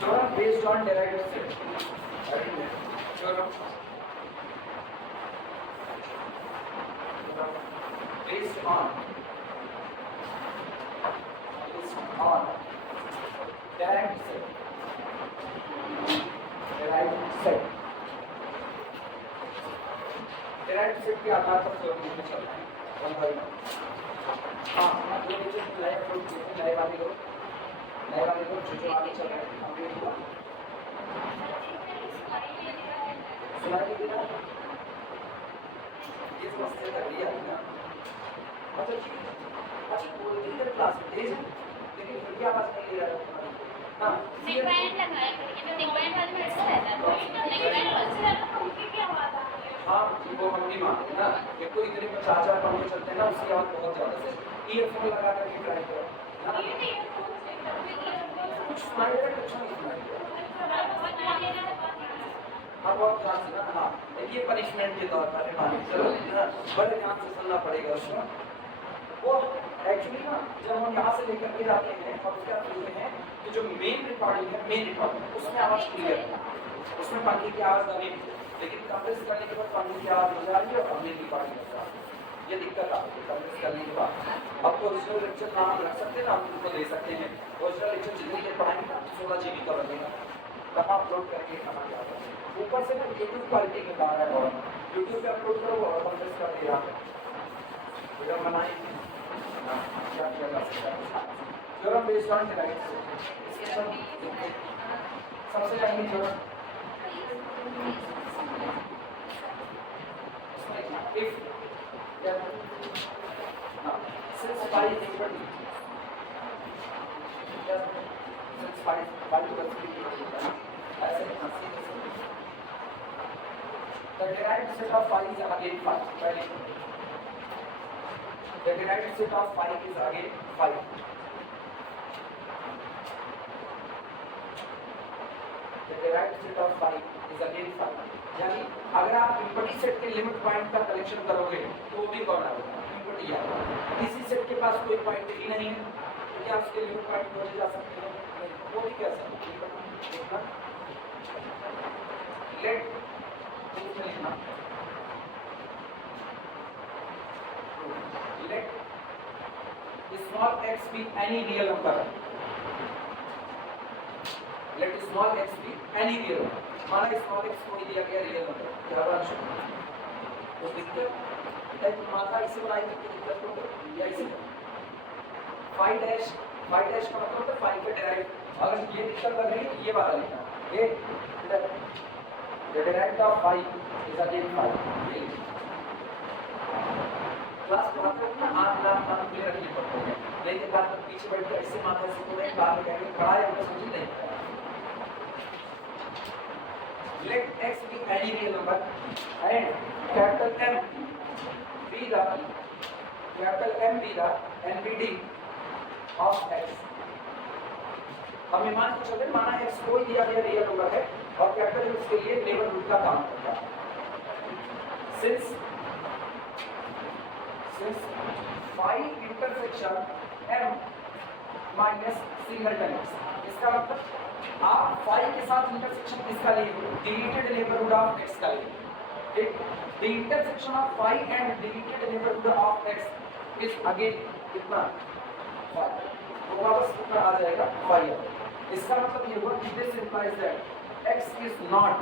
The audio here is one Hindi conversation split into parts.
theorem based on derived set. Theorem based on derived set. Derived set के आधार पर थ्योरम लिखने चल रहे हैं वन बाय वन। हाँ, ये नीचे लाइव ग्रुप नए वाले को जो आगे चल रहे हैं कंप्लीट हुआ। सुनाई दे रहा है? ये समझते कर लिया ना? अच्छा ठीक है। अच्छा बोल दी तेरे क्लास में तेज है, लेकिन फिर भी आवाज नहीं ले रहा है। हाँ। नेकबैंड लगाया करिए, तो नेकबैंड वाले में ऐसा रहता है, नेकबैंड वाले से ज़्यादा पंखे की आवाज़ आती है। हाँ, वो हम नहीं मानते ना। एक तो इतने में 4-4 पंखे चलते हैं ना, उसकी आवाज़ बहुत ज़्यादा से। ईयरफोन लगा करके ट्राई करो। ये नहीं ईयरफोन से, कुछ सुनाई दे रहा है, कुछ नहीं सुनाई दे रहा। हाँ, बहुत ध्यान से ना। हाँ, ये पनिशमेंट के तौर पर है मालिक। चलो ना, बड़े ध्यान से सुनना पड़ेगा उसमें। वो एक्चुअली ना जब हम यहाँ से लेकर के जाते हैं और उसके बाद बोलते हैं कि जो मेन रिकॉर्डिंग है, मेन रिकॉर्डिंग उसमें आवाज़ क्लियर है, उसमें पंखे की आवाज़ नहीं, लेकिन कंप्रेस करने के बाद पंखे की आवाज़ हो जा रही है और मेन रिकॉर्डिंग हो जा रही है। ये दिक्कत आती है कंप्रेस करने के बाद। अब तो ओरिजिनल लेक्चर नाम रख सकते हैं ना, हम उनको दे सकते हैं। ओरिजिनल लेक्चर जितनी देर पढ़ाएंगे ना 16 GB का बनेगा, कहाँ अपलोड करके कहाँ क्या होगा। ऊपर से ना यूट्यूब क्वालिटी के कार है, और यूट्यूब पे अपलोड करो और कंप्रेस कर दे रहा है। वीडियो बनाएंगे क्या किया जा सकता है। Theorem based on derived set, इसके सबसे पहली theorem if since phi is equal to since phi is equal to the derived set of phi is again phi. The derived set of phi is again phi. The derived set of phi is again phi. यानी अगर आप इम्पटी सेट के लिमिट पॉइंट का कलेक्शन करोगे तो वो भी कौन आएगा? इम्पटी आएगा। किसी सेट के पास कोई पॉइंट ही नहीं है तो क्या उसके लिमिट पॉइंट खोजे जा सकते हैं? वो भी कैसे? लेट लिखना let small x be any real number. Let small x be any real number. माना small x को दिया गया रियल नंबर, क्या बात है? तो दिक्कत है कि मात्रा इसे बनाई तो दिक्कत तो या इसे phi dash का मतलब है phi का डेराइव। अगर ये दिक्कत लग रही है ये वाला लिखना, ये the derived of phi is again phi। Class पढ़ाते हो ना आँख खुले रखनी पड़ती है, नहीं तो बाद में पीछे बैठ कर ऐसे माथा से पूरे बाद में कहेंगे पढ़ा है हमने समझी नहीं। Let x be any real number and capital M be the NBD of x। हम मान के चलते माना x कोई दिया गया रियल नंबर है और कैपिटल M इसके लिए नेबरहुड का काम करता है। Since phi intersection m minus singleton x, इसका मतलब आप phi के साथ इंटरसेक्शन किसका लिए? डिलीटेड नेबरहुड ऑफ x का लिए। ठीक, the intersection of phi and deleted neighbourhood of x is again कितना? phi। तो वापस कितना आ जाएगा? phi। इसका मतलब ये हुआ कि this implies that x is not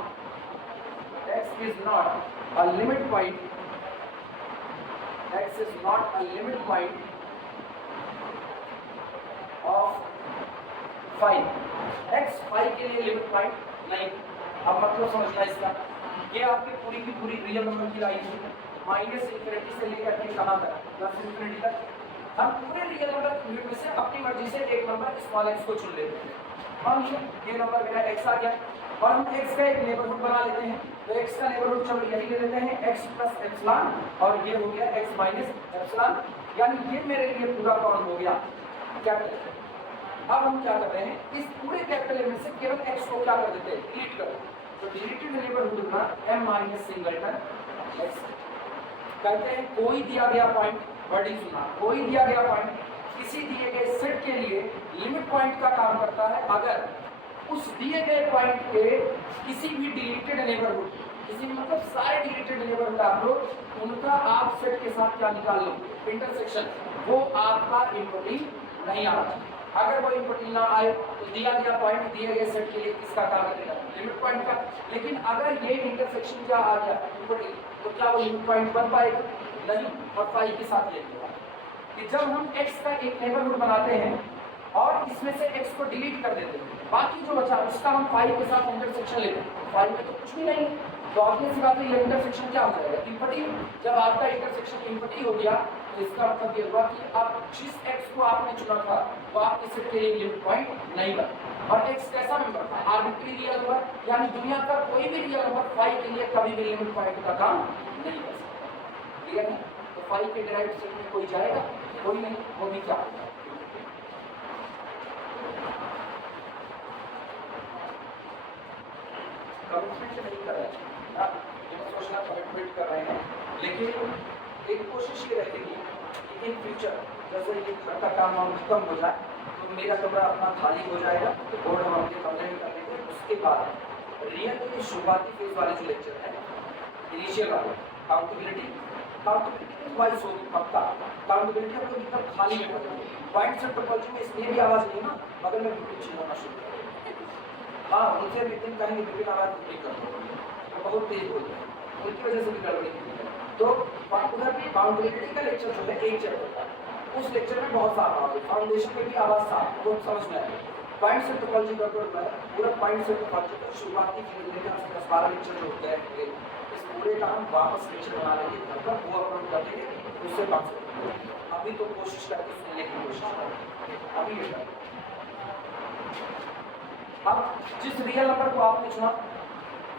a limit point, x is not a limit point of phi। x phi के लिए लिमिट पॉइंट नहीं। अब मतलब समझना इसका, ये आपकी पूरी की पूरी रियल नंबर की लाइन है माइनस इन्फिनिटी से लेकर के कहाँ तक? प्लस इन्फिनिटी तक। हम पूरे रियल नंबर में से अपनी मर्जी से एक नंबर स्मॉल x को चुन लेते हैं। मान लो ये नंबर मेरा x आ गया और हम x का एक नेबरहुड बना लेते हैं, तो x का नेबरहुड चलो यही ले लेते हैं x प्लस एप्सिलॉन, और ये हो गया x माइनस एप्सिलॉन, यानी ये मेरे लिए पूरा कौन हो गया? कैपिटल। अब हम क्या कर रहे हैं, इस पूरे कैपिटल में से केवल x को क्या कर देते हैं? डिलीट कर। तो डिलीटेड नेबरहुड का m माइनस सिंगलटन x कहते हैं कोई दिया गया पॉइंट, बड़ी सुना, कोई दिया गया पॉइंट किसी दिए गए सेट के लिए लिमिट पॉइंट का काम करता है अगर उस दिए गए पॉइंट के किसी भी डिलीटेड नेबरहुड, किसी मतलब सारे डिलीटेड नेबरहुड आप लोग उनका आप सेट के साथ क्या निकाल लो, इंटरसेक्शन, वो आपका इनपुटिंग नहीं आना चाहिए। अगर वो इनपुटिंग ना आए तो दिया गया पॉइंट दिए गए सेट के लिए किसका काम करेगा, लिमिट पॉइंट का। लेकिन अगर ये इंटरसेक्शन क्या आ गया इनपुटिंग, तो क्या वो लिमिट पॉइंट बन पाएगा, नहीं। और फाई के साथ ये कि जब हम x का एक नेबरहुड बनाते हैं और इसमें से x को डिलीट कर देते हैं, बाकी जो बचा उसका हम फाई के साथ इंटरसेक्शन लेते हैं, फाई में तो कुछ भी नहीं, तो ऑब्वियस सी बात है ये इंटरसेक्शन क्या हो जाएगा, इनपुटी। जब आपका इंटरसेक्शन इनपुटी हो गया तो इसका मतलब ये हुआ कि आप जिस x को आपने चुना था वो आपके सेट के लिए लिमिट पॉइंट नहीं बना। और x कैसा नंबर था, आर्बिट्री रियल नंबर, यानी दुनिया का कोई भी रियल नंबर फाई के लिए कभी भी लिमिट पॉइंट का काम नहीं कर सकता, ठीक है ना। तो फाई के डायरेक्ट सेट में कोई जाएगा, कोई नहीं, वो भी क्या होगा, कमिटमेंट नहीं कर रहे हैं, सोचना कमिटमेंट कर रहे हैं, लेकिन एक कोशिश ये रहेगी कि इन फ्यूचर जैसे ये घर का काम वाम खत्म हो जाए तो मेरा कमरा अपना खाली हो जाएगा, तो बोर्ड हम अपने कमरे में कर लेंगे। उसके बाद रियल के शुरुआती फेज वाले जो लेक्चर है, इनिशियल वाले काउंटेबिलिटी, काउंटेबिलिटी वाइज होगी पक्का, काउंटेबिलिटी हम लोग एकदम खाली में करेंगे। पॉइंट्स एंड टोपोलॉजी में इसलिए भी आवाज़ नहीं ना, बगल में बिल्कुल चीज होना शुरू करें। हाँ, उनसे विपिन कहेंगे विपिन आवाज़ नहीं कर तो बहुत तेज बोलते हैं, उनकी वजह से भी गड़बड़ी होती है। तो उधर भी काउंटेबिलिटी का लेक्चर जो है एक चैप्टर का, उस लेक्चर में बहुत साफ आवाज़ है, फाउंडेशन में भी आवाज़ साफ, वो समझ में आएगी। पॉइंट्स एंड टोपोलॉजी का पूरा पॉइंट्स एंड टोपोलॉजी का शुरुआती फील्ड लेकर 10-12 लेक्चर जो होते हैं, इस पूरे का हम वापस लेक्चर बना लेंगे घर पर, वो अपलोड कर देंगे, उससे बात करेंगे। अभी तो कोशिश करके सुनने की कोशिश करें, अभी ये करें। अब जिस रियल नंबर को आपने चुना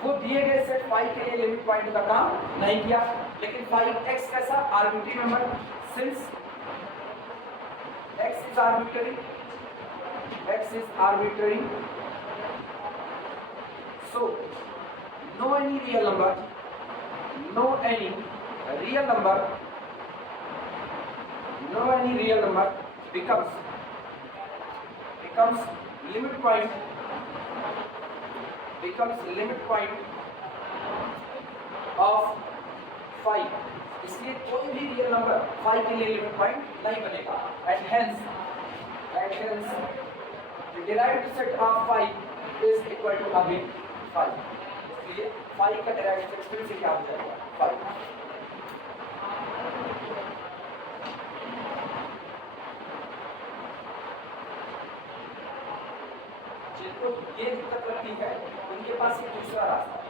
वो दिए गए सेट फाई के लिए लिमिट पॉइंट का काम नहीं किया, लेकिन फाई x कैसा arbitrary number, since x is arbitrary, so no any real number becomes limit point of phi। इसलिए कोई भी रियल नंबर फाई के लिए लिमिट पॉइंट नहीं बनेगा, and hence the derived set of phi is equal to again phi। इसलिए phi का derived set फिर से क्या हो जाएगा, phi। जिनको ये दिक्कत लगती है उनके पास एक दूसरा रास्ता है,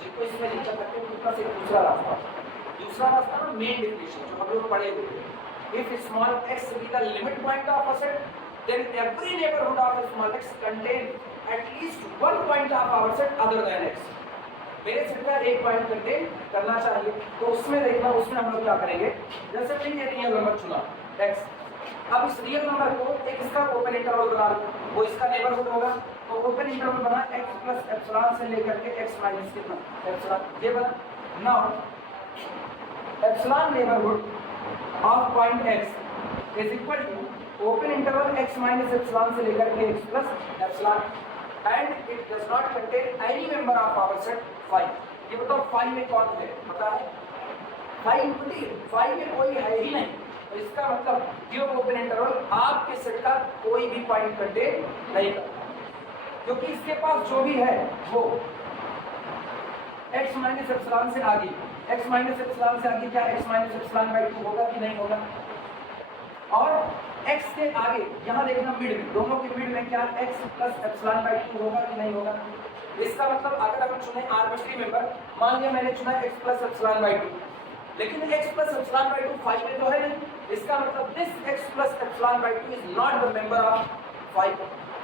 जिनको इसमें दिक्कत लगती है उनके पास एक दूसरा रास्ता ना मेन डेफिनेशन जो हम लोग पढ़े हुए हैं। If small x be the limit point of a set, then every neighborhood of small x contain at least one point of our set other than x। मेरे सेट का एक पॉइंट कंटेन करना चाहिए, तो उसमें देखना, उसमें हम लोग क्या करेंगे, जैसे मैंने ये रियल नंबर चुना x, अब इस रियल नंबर को एक इसका ओपन इंटरवल बना लो, वो इसका नेबरहुड होगा, तो ओपन इंटरवल बना x प्लस एप्सिलॉन से लेकर के x माइनस कितना एप्सिलॉन, ये बना। Now epsilon neighbourhood of point x is equal to open interval x minus epsilon से लेकर के x plus epsilon, and it does not contain any member of our set phi। ये बताओ phi में कौन है, पता है, phi इनपुटी, phi में कोई है ही नहीं, तो इसका मतलब ये ओपन इंटरवल आपके सेट का कोई भी पॉइंट कंटेन नहीं करता, क्योंकि इसके पास जो भी है वो x माइनस एप्सिलॉन से आगे, x माइनस एप्सिलॉन से आगे क्या x माइनस एप्सिलॉन बाई 2 होगा कि नहीं होगा, और x के आगे यहाँ देखना मिड में, दोनों के मिड में क्या x प्लस एप्सिलॉन बाई 2 होगा कि नहीं होगा। इसका मतलब अगर हम चुने आर्बिट्री मेंबर, मान लिया मैंने चुना x प्लस एप्सिलॉन बाई 2, लेकिन x plus epsilon by 2 phi में तो है नहीं, इसका मतलब this x plus epsilon by 2 is not the member of phi,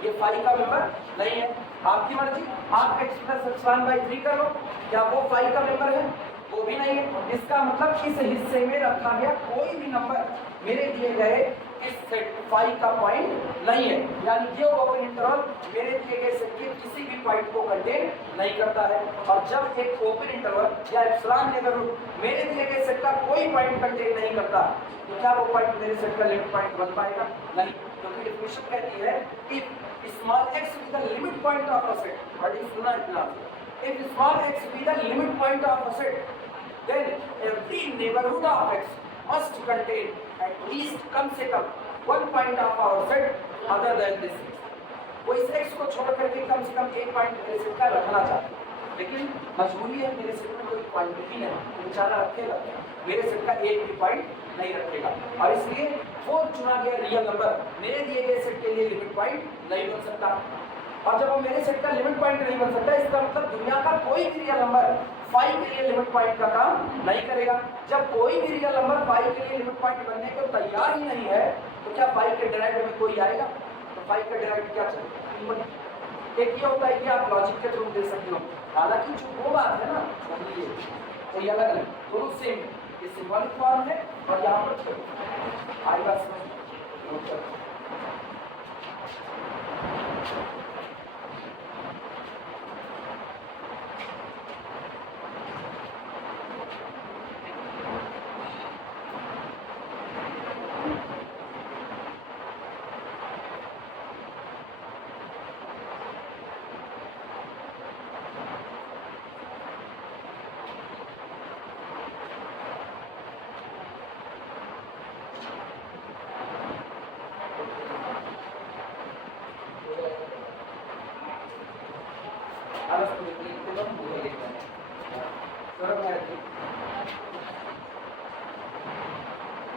ये फाई का मेंबर नहीं है। आपकी मर्जी, आप x प्लस एप्सिलॉन बाई 3 कर लो, क्या वो फाई का मेंबर है, वो भी नहीं है। इसका मतलब इस हिस्से में रखा गया कोई भी नंबर मेरे दिए गए इस सेट फाई का पॉइंट नहीं है, यानी ये ओपन इंटरवल मेरे दिए गए सेट के किसी भी पॉइंट को कंटेन नहीं करता है। और जब एक ओपन इंटरवल या एप्सिलॉन नेबरहुड मेरे दिए गए सेट का कोई पॉइंट कंटेन नहीं करता, तो क्या वो पॉइंट मेरे सेट का लिमिट पॉइंट बन पाएगा? नहीं, क्योंकि डेफिनेशन कहती है if small x be the limit point of a set, what is सुना इतना, if small x be the limit point of a set, then every neighborhood of x must contain at least कम से कम one point of our set other than this x. वो इस x को छोड़ करके कम से कम एक पॉइंट मेरे सेट का रखना चाहते हैं, लेकिन मजबूरी है मेरे सेट में कोई पॉइंट ही नहीं, बेचारा रखेगा मेरे सेट का एक भी पॉइंट नहीं रखेगा, और इसलिए 4 चुना गया रियल नंबर मेरे दिए गए सेट के लिए लिमिट पॉइंट नहीं बन सकता। और जब वो मेरे सेट का लिमिट पॉइंट नहीं बन सकता, इसका मतलब दुनिया का कोई भी रियल नंबर फाई के लिए लिमिट पॉइंट का काम नहीं करेगा। जब कोई भी रियल नंबर फाई के लिए लिमिट पॉइंट बनने को तैयार ही नहीं है, तो क्या फाई के डिराइव्ड में कोई आएगा? तो फाई का डिराइव्ड क्या चलेगा? एक ये होता है कि आप लॉजिक के थ्रू दे सकते हो, हालांकि जो वो बात है ना वो ये अलग नहीं, दोनों सेम है, ये सिंबॉलिक फॉर्म है और यहाँ पर आई बात समझ।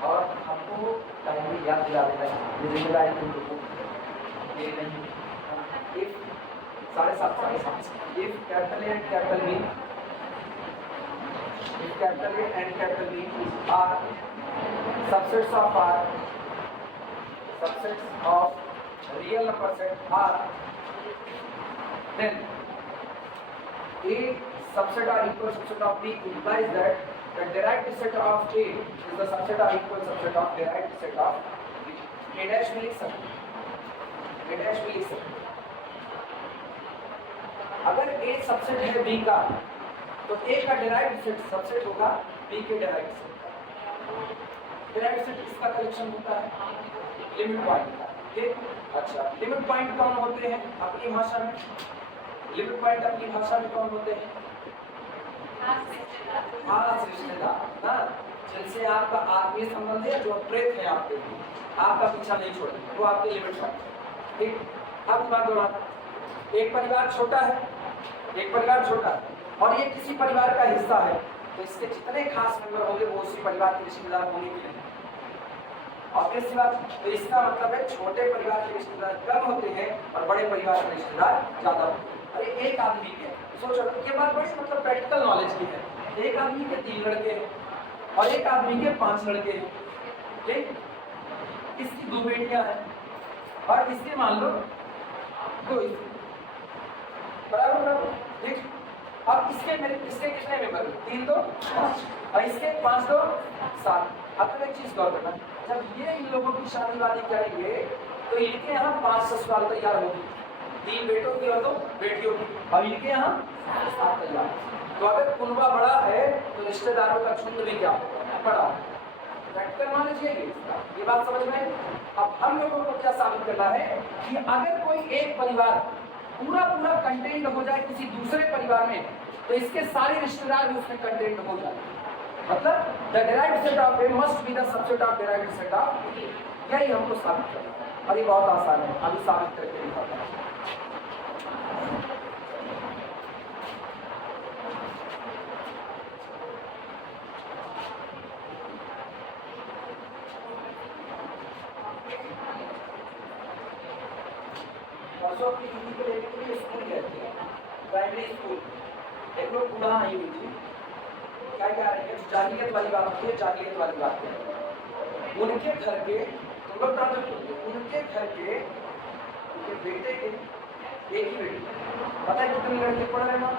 और हमको टाइम याद दिला देना है, if 7:30 if capital A and capital B, if capital A and capital B are subsets of real number set R, then A subset or equal subset of B implies that the derived set of A is the subset or equal subset of derived set of B. A dash में लिख सकते, A dash में लिख सकते। अगर A सबसेट है B का, तो A का derived set सबसेट होगा B के derived set का। derived set इसका कलेक्शन होता है लिमिट पॉइंट का, ठीक? अच्छा, लिमिट पॉइंट कौन होते हैं अपनी भाषा में? लिमिट पॉइंट अपनी भाषा में कौन होते हैं? खास रिश्तेदार ना, जिनसे आपका आत्मीय संबंध है, जो प्रेत है आपके लिए, आपका पीछा नहीं छोड़ेंगे, वो आपके लिमिट पॉइंट, ठीक? अब बात दोहरा, एक परिवार छोटा है, एक परिवार छोटा है और ये किसी परिवार का हिस्सा है, तो इसके जितने खास मेंबर होंगे वो उसी परिवार के रिश्तेदार होंगे कि नहीं? ऑब्वियसली बात, तो इसका मतलब है छोटे परिवार के रिश्तेदार कम होते हैं और बड़े परिवार के रिश्तेदार ज्यादा होते हैं। अरे एक आदमी के, सोचो ये बात बड़ी मतलब प्रैक्टिकल नॉलेज की है, एक आदमी के 3 लड़के हैं और एक आदमी के 5 लड़के हैं, ठीक? इसकी 2 बेटियां हैं और इसके मान लो 2, बराबर, ठीक? अब इसके कितने मेंबर? 3 2 5 और इसके 5 2 7। अब तो एक चीज गौर करना, जब ये इन लोगों की शादी वादी करेंगे तो इनके यहाँ 5 ससुराल तैयार होगी, 3 बेटों की और 2 बेटियों की, और इनके यहाँ 7 तैयार। तो अगर कुनबा बड़ा है तो रिश्तेदारों का झुंड भी क्या बड़ा, प्रैक्टिकल मान लीजिए ये बात समझ में। अब हम लोगों को क्या साबित करना है कि अगर कोई एक परिवार पूरा कंटेंट हो जाए किसी दूसरे परिवार में, तो इसके सारे रिश्तेदार भी उसमें कंटेंट हो जाए, मतलब the derived set of A must be the subset of derived set of B. यही हमको साबित करना है और ये बहुत आसान है, अभी साबित करके दिखाता हूं। परसों अपनी दीदी को लेने के लिए स्कूल गए थे, प्राइमरी स्कूल, एक लोग बूढ़ा आई हुई थी, क्या कह रहे हैं, जाहिलियत वाली बात होती है, जाहिलियत वाली बात है। उनके घर के, तुम लोग उनके घर के उनके बेटे के एक ही बेटी, पता है कितने लड़के पढ़ रहे हैं?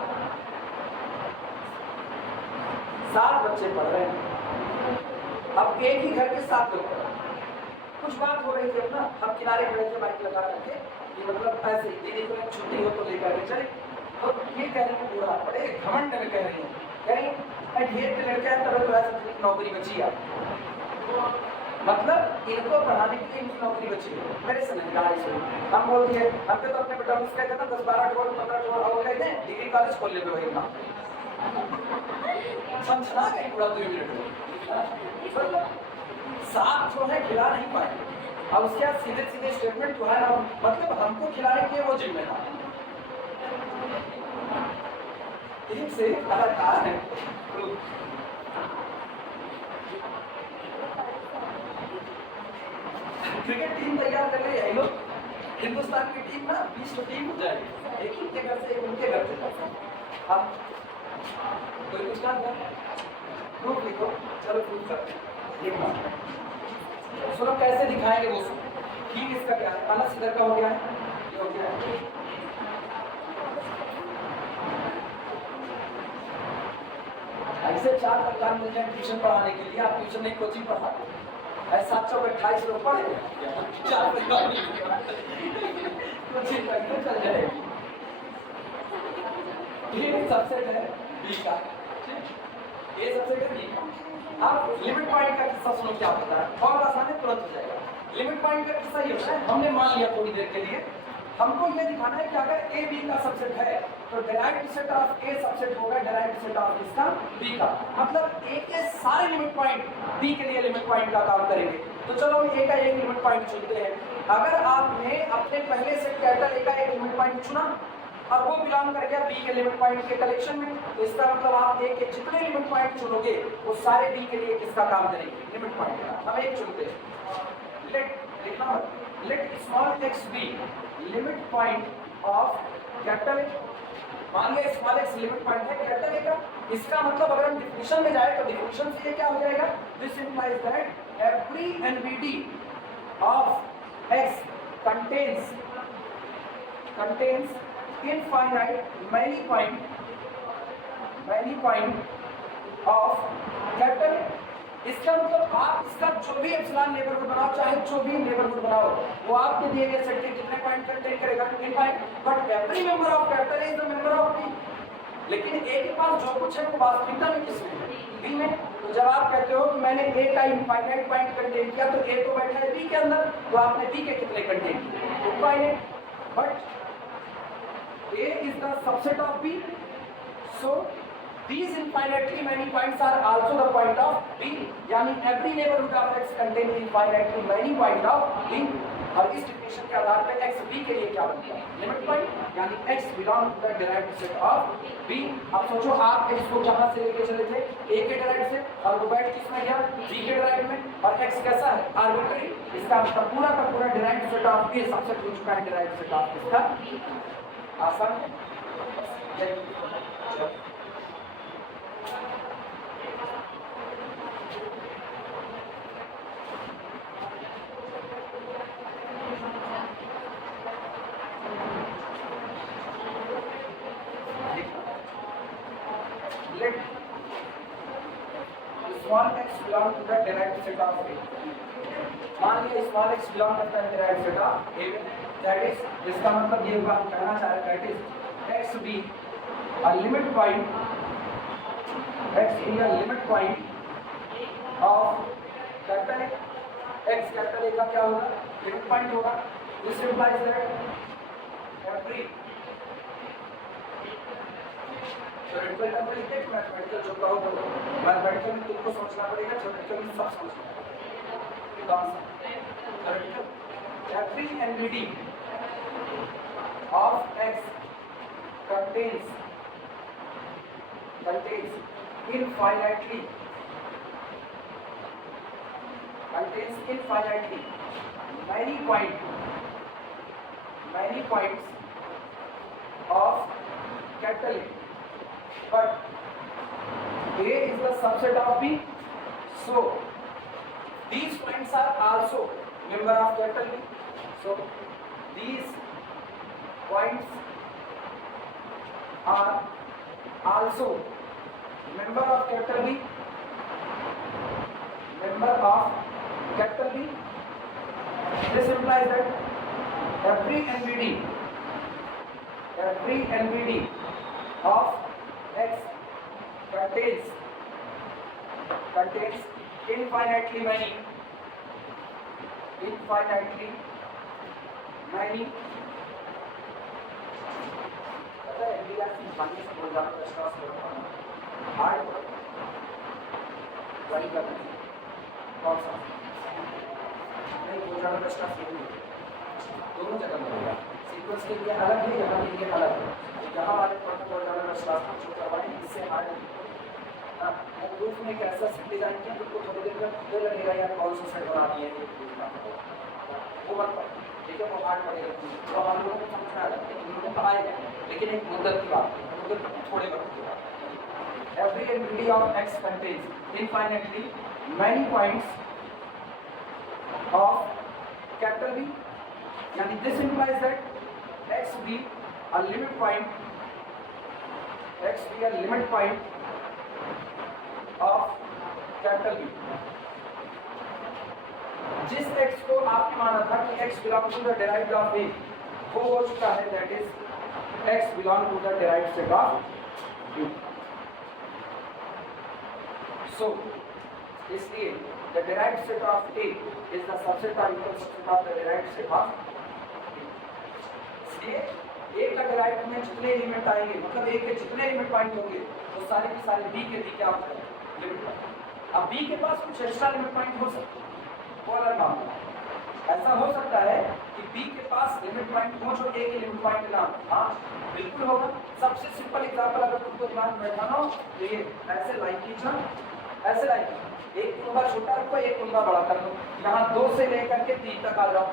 7 बच्चे पढ़ रहे हैं। अब एक ही घर के 7 लोग पढ़ रहे हैं, कुछ बात हो रही थी अपना, हम किनारे खड़े थे बाइक लगा करके, ये मतलब ऐसे ही दीदी को छुट्टी हो तो लेकर के चले। तो ये कह रही है बूढ़ा बड़े घमंड में कह रही है, कह रही है ढेर के लड़के हैं तब तो ऐसा नौकरी बची है, मतलब इनको पढ़ाने के लिए इनकी नौकरी बची है। मेरे से नहीं गाड़ी से हम बोल दिए, हमके तो अपने बेटा उसका कहते ना 10-12 ठोर 15 ठोर और कहते हैं डिग्री कॉलेज खोल ले वही ना समझना है पूरा 2 मिनट में, मतलब साथ जो है खिला नहीं पाए। अब उसके बाद सीधे सीधे स्टेटमेंट जो है ना, मतलब हमको खिलाने के लिए वो जिम्मेदार ठीक से लगातार है। क्रिकेट टीम तैयार कर ले लोग, हिंदुस्तान की टीम ना 20 टीम हो जाएगी, एक इनके घर से एक उनके घर से। अब कोई कुछ काम कर प्रूफ लिखो, चलो प्रूफ करते हैं। सुनो कैसे दिखाएंगे वो ठीक, इसका क्या है, मानस इधर का हो गया है, ये हो गया है। ऐसे 4 परिवार मिल जाए ट्यूशन पढ़ाने के लिए, आप ट्यूशन नहीं कोचिंग पढ़ाते, ऐसे 728 लोग पढ़े 4 परिवार कोचिंग करके चल जाए। ये सबसेट है बी का, ये सबसेट है बी का। अब लिमिट पॉइंट का किस्सा सुनो क्या होता है, बहुत आसान है, तुरंत हो जाएगा। लिमिट पॉइंट का किस्सा ये होता है, हमने मान लिया थोड़ी देर के लिए, हमको ये दिखाना है कि अगर ए बी का सबसेट है तो direct set of A subset होगा डायरेक्ट सेट ऑफ इसका बी का, मतलब ए के सारे लिमिट पॉइंट बी के लिए लिमिट पॉइंट का काम करेंगे। तो चलो हम ए का एक लिमिट पॉइंट चुनते हैं। अगर आपने अपने पहले सेट कैपिटल ए का एक लिमिट पॉइंट चुना और वो बिलोंग कर गया बी के लिमिट पॉइंट के कलेक्शन में, तो इसका मतलब आप ए के जितने लिमिट पॉइंट चुनोगे वो सारे बी के लिए किसका काम करेंगे, लिमिट पॉइंट का। हम एक चुनते हैं, लेट लिखना मत, let small x be limit point of capital A. मान लिया स्मॉल एक्स लिमिट पॉइंट है कैपिटल ए का, इसका मतलब अगर हम डिफिनिशन में जाए तो डिफिनिशन से ये क्या हो जाएगा, this implies that every NBD of x contains infinite many point of capital। इसका मतलब आप इसका जो भी एप्सिलॉन नेबरहुड बनाओ, चाहे जो भी नेबरहुड बनाओ, वो आपके दिए गए सेट के कितने पॉइंट कंटेन करेगा, infinite, but every member of capital is the member of B. लेकिन ए के पास जो कुछ है वो वास्तविकता में किसमें है, बी में। तो जब आप कहते हो कि मैंने ए का इनफाइनाइट पॉइंट कंटेन किया, तो ए तो बैठा है बी के अंदर, तो आपने बी के कितने कंटेन किए, infinite, but A is the subset of B, so these infinitely many points are also the point of B, यानी every neighborhood of X contain infinitely many point of B। और इस डिफिनेशन के आधार पे X B के लिए क्या बन गया, लिमिट पॉइंट, यानी X belong to the derived set of B। अब सोचो आप X को कहाँ से लेके चले थे, A के derived से, और वो बैठ किसमें गया, B के derived में, और X कैसा है, आर्बिट्री, इसका मतलब पूरा का पूरा derived set of B सबसे हो चुका है derived set of इसका। आसान है, let small x belong to the derived set of A। मान लिया small x belong करता है derived set of A में, that is, इसका मतलब ये हुआ, हम कहना चाह रहे हैं that is x be a limit point, x be a limit point of capital A। x capital A का क्या होगा, लिमिट पॉइंट होगा। This implies that every theoretical term में लिखते हैं, मैथमेटिकल जो कहो बोलो, मैथमेटिकल में तुमको सोचना पड़ेगा, थ्योरेटिकल में सब सोचना पड़ेगा। कौन सा theoretical, every NBD of X contains infinitely many points of capital A, but A is the subset of B, so these points are also member of capital B, so these points are also member of capital B, This implies that every NVD of X contains infinitely many hard वही करना कौन सा नहीं बोलना प्रश्न दोनों जगह मिलेगा सीक्वेंस के लिए अलग है यहाँ के लिए अलग है यहाँ वाले प्रोटोकॉल डालना प्रश्न जो करवाएं इससे हार्ड प्रूफ में कैसा सेट डिजाइन किया तो थोड़ी देर में खुद लगेगा यार कौन सा सेट बना दिया है वो मत ठीक है वो हार्ड पड़ेगा तो हम लोगों को समझ में आ जाता है लोगों को आएगा लेकिन एक मुद्दत की बात है मुद्दत थोड़े वक्त की बात every NVD of X contains infinitely many points of capital V yani this implies that X be a limit point of capital V जिस X को आपने माना था कि X belongs to the derived of A वो हो चुका है that is X belongs to the derived set of U so इसलिए the derived set of A is the subset or equal subset of the derived set of इसलिए A का derived में जितने एलिमेंट आएंगे मतलब A के जितने एलिमेंट पॉइंट होंगे वो सारे के सारे B के क्या होता है लिमिट पॉइंट अब B के पास कुछ एक्स्ट्रा लिमिट पॉइंट हो सकते हैं वो अलग मामला ऐसा हो सकता है कि B के पास लिमिट पॉइंट हो जो A के लिमिट पॉइंट ना हाँ बिल्कुल होगा सबसे सिंपल एग्जांपल अगर तुमको दिमाग में बैठाना हो तो ये ऐसे लाइन खींचना ऐसे लाइन एक कुंभा छोटा रखो एक कुंभा बड़ा कर लो यहाँ 2 से लेकर के 3 तक आ जाओ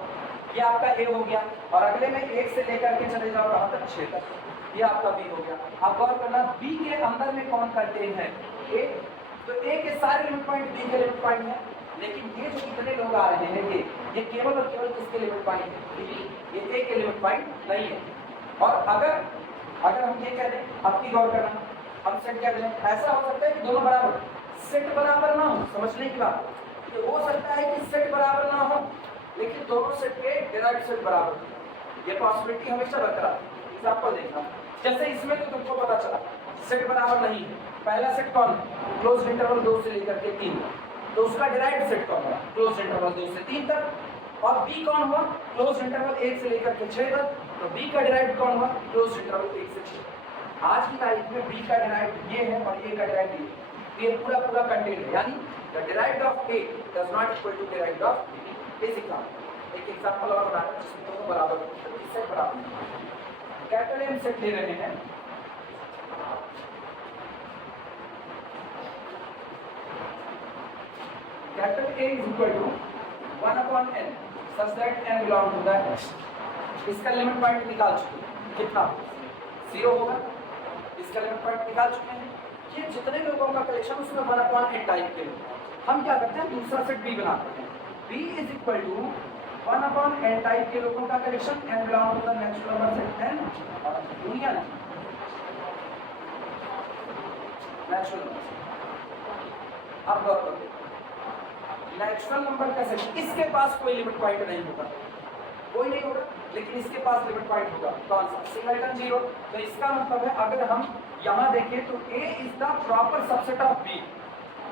ये आपका A हो गया और अगले में 1 से लेकर के चले जाओ कहाँ तक 6 तक ये आपका B हो गया अब गौर करना B के अंदर में कौन कंटेन है A तो A के सारे लिमिट पॉइंट B के लिमिट पॉइंट है लेकिन ये जो कितने लोग आ रहे हैं ये केवल और केवल किसके लिमिट पॉइंट है ये A के लिमिट पॉइंट नहीं है और अगर हम ये कह दें आपकी गौर करना हम सेट कह दें ऐसा हो सकता है कि दोनों बराबर सेट बराबर ना हो समझने की बात ये हो सकता है कि सेट बराबर ना हो लेकिन दोनों सेट के डिराइव्ड सेट बराबर ये पॉसिबिलिटी हमेशा बरकरार एग्जांपल देखना जैसे इसमें तो तुमको पता चला सेट बराबर नहीं है पहला सेट कौन है क्लोज इंटरवल 2 से लेकर के 3 तो उसका डिराइव्ड सेट कौन है क्लोज इंटरवल 2 से 3 तक और B कौन हुआ क्लोज इंटरवल 1 से लेकर के 6 तक तो B का डिराइव्ड कौन हुआ क्लोज इंटरवल 1 से 6 आज की तारीख में B का डिराइव्ड ये है और A का डिराइव्ड ये पूरा कंटेंट है यानी the derived of A does not equal to derived of B basic एक एग्जांपल और बनाना जिसमें दोनों बराबर सेट बराबर कैपिटल M सेट ले रहे हैं capital A is equal to 1/n such that n belong to the X इसका लिमिट पॉइंट निकाल चुके हैं कितना 0 होगा इसका लिमिट पॉइंट निकाल चुके हैं ये जितने लोगों का कलेक्शन उसमें 1/n टाइप के हम क्या करते हैं दूसरा सेट B बनाते हैं B is equal to 1/n type के लोगों का collection n belong to the natural number set n union natural number अब गौर करो नेचुरल नंबर का सेट इसके पास कोई लिमिट पॉइंट नहीं होगा कोई नहीं होगा लेकिन इसके पास लिमिट पॉइंट होगा कौन सा सिंगलटन 0 तो इसका मतलब है अगर हम यहाँ देखें तो A is the proper subset of B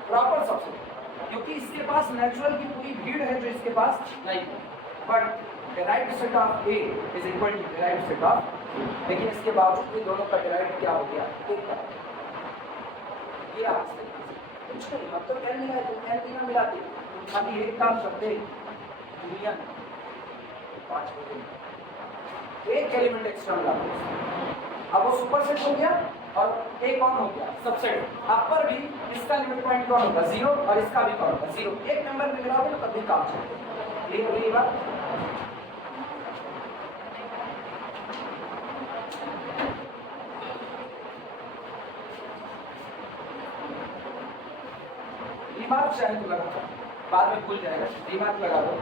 proper subset क्योंकि इसके पास नेचुरल की पूरी भीड़ है जो इसके पास नहीं है but derived set of A is equal to derived set of लेकिन इसके बावजूद भी दोनों का डिराइव्ड क्या हो गया ये आप कुछ नहीं मतलब n मिला तो n तीनों मिलाते खाली एक काम करते दुनिया 5 हो गए एक एलिमेंट एक्स्ट्रा मिलाते अब वो सुपर सेट हो गया और एक कौन हो गया सबसेट अपर भी इसका लिमिट पॉइंट कौन होगा 0 और इसका भी कौन होगा 0 एक नंबर में मिलाओगे तो तब भी काम चलेगा ये बोलिए बात दिमाग चाहे तो लगा बाद में भूल जाएगा दिमाग लगा दो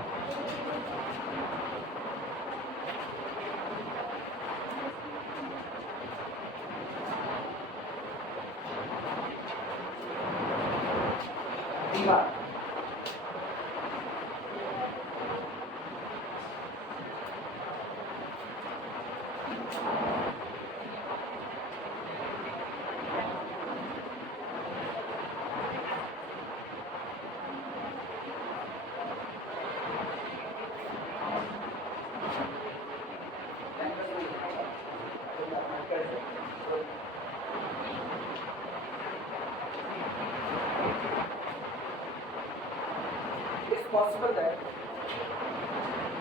possible that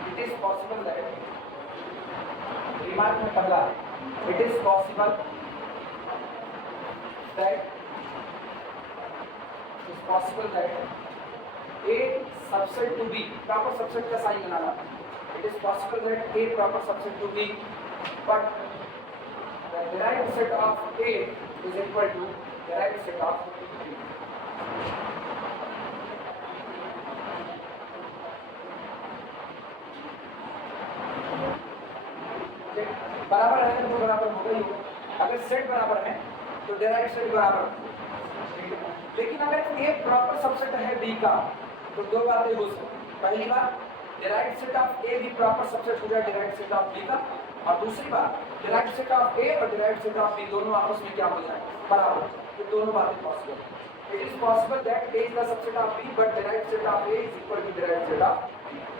it is possible that remark में पहला it is possible that a subset to b proper subset का साइन बनाना it is possible that a proper subset to b but the derived set of a is equal to derived set of b बराबर है तो बराबर होगा ही होगा अगर सेट बराबर है तो डिराइव्ड सेट बराबर लेकिन अगर ए प्रॉपर सबसेट है बी का तो दो बातें हो सकती पहली बात डिराइव्ड सेट ऑफ ए भी प्रॉपर सबसेट हो जाए डिराइव्ड सेट ऑफ बी का और दूसरी बात डिराइव्ड सेट ऑफ ए और डिराइव्ड सेट ऑफ बी दोनों आपस में क्या हो जाए बराबर तो दोनों बातें possible it is possible that A is the subset of B but derived set of A is equal to derived set of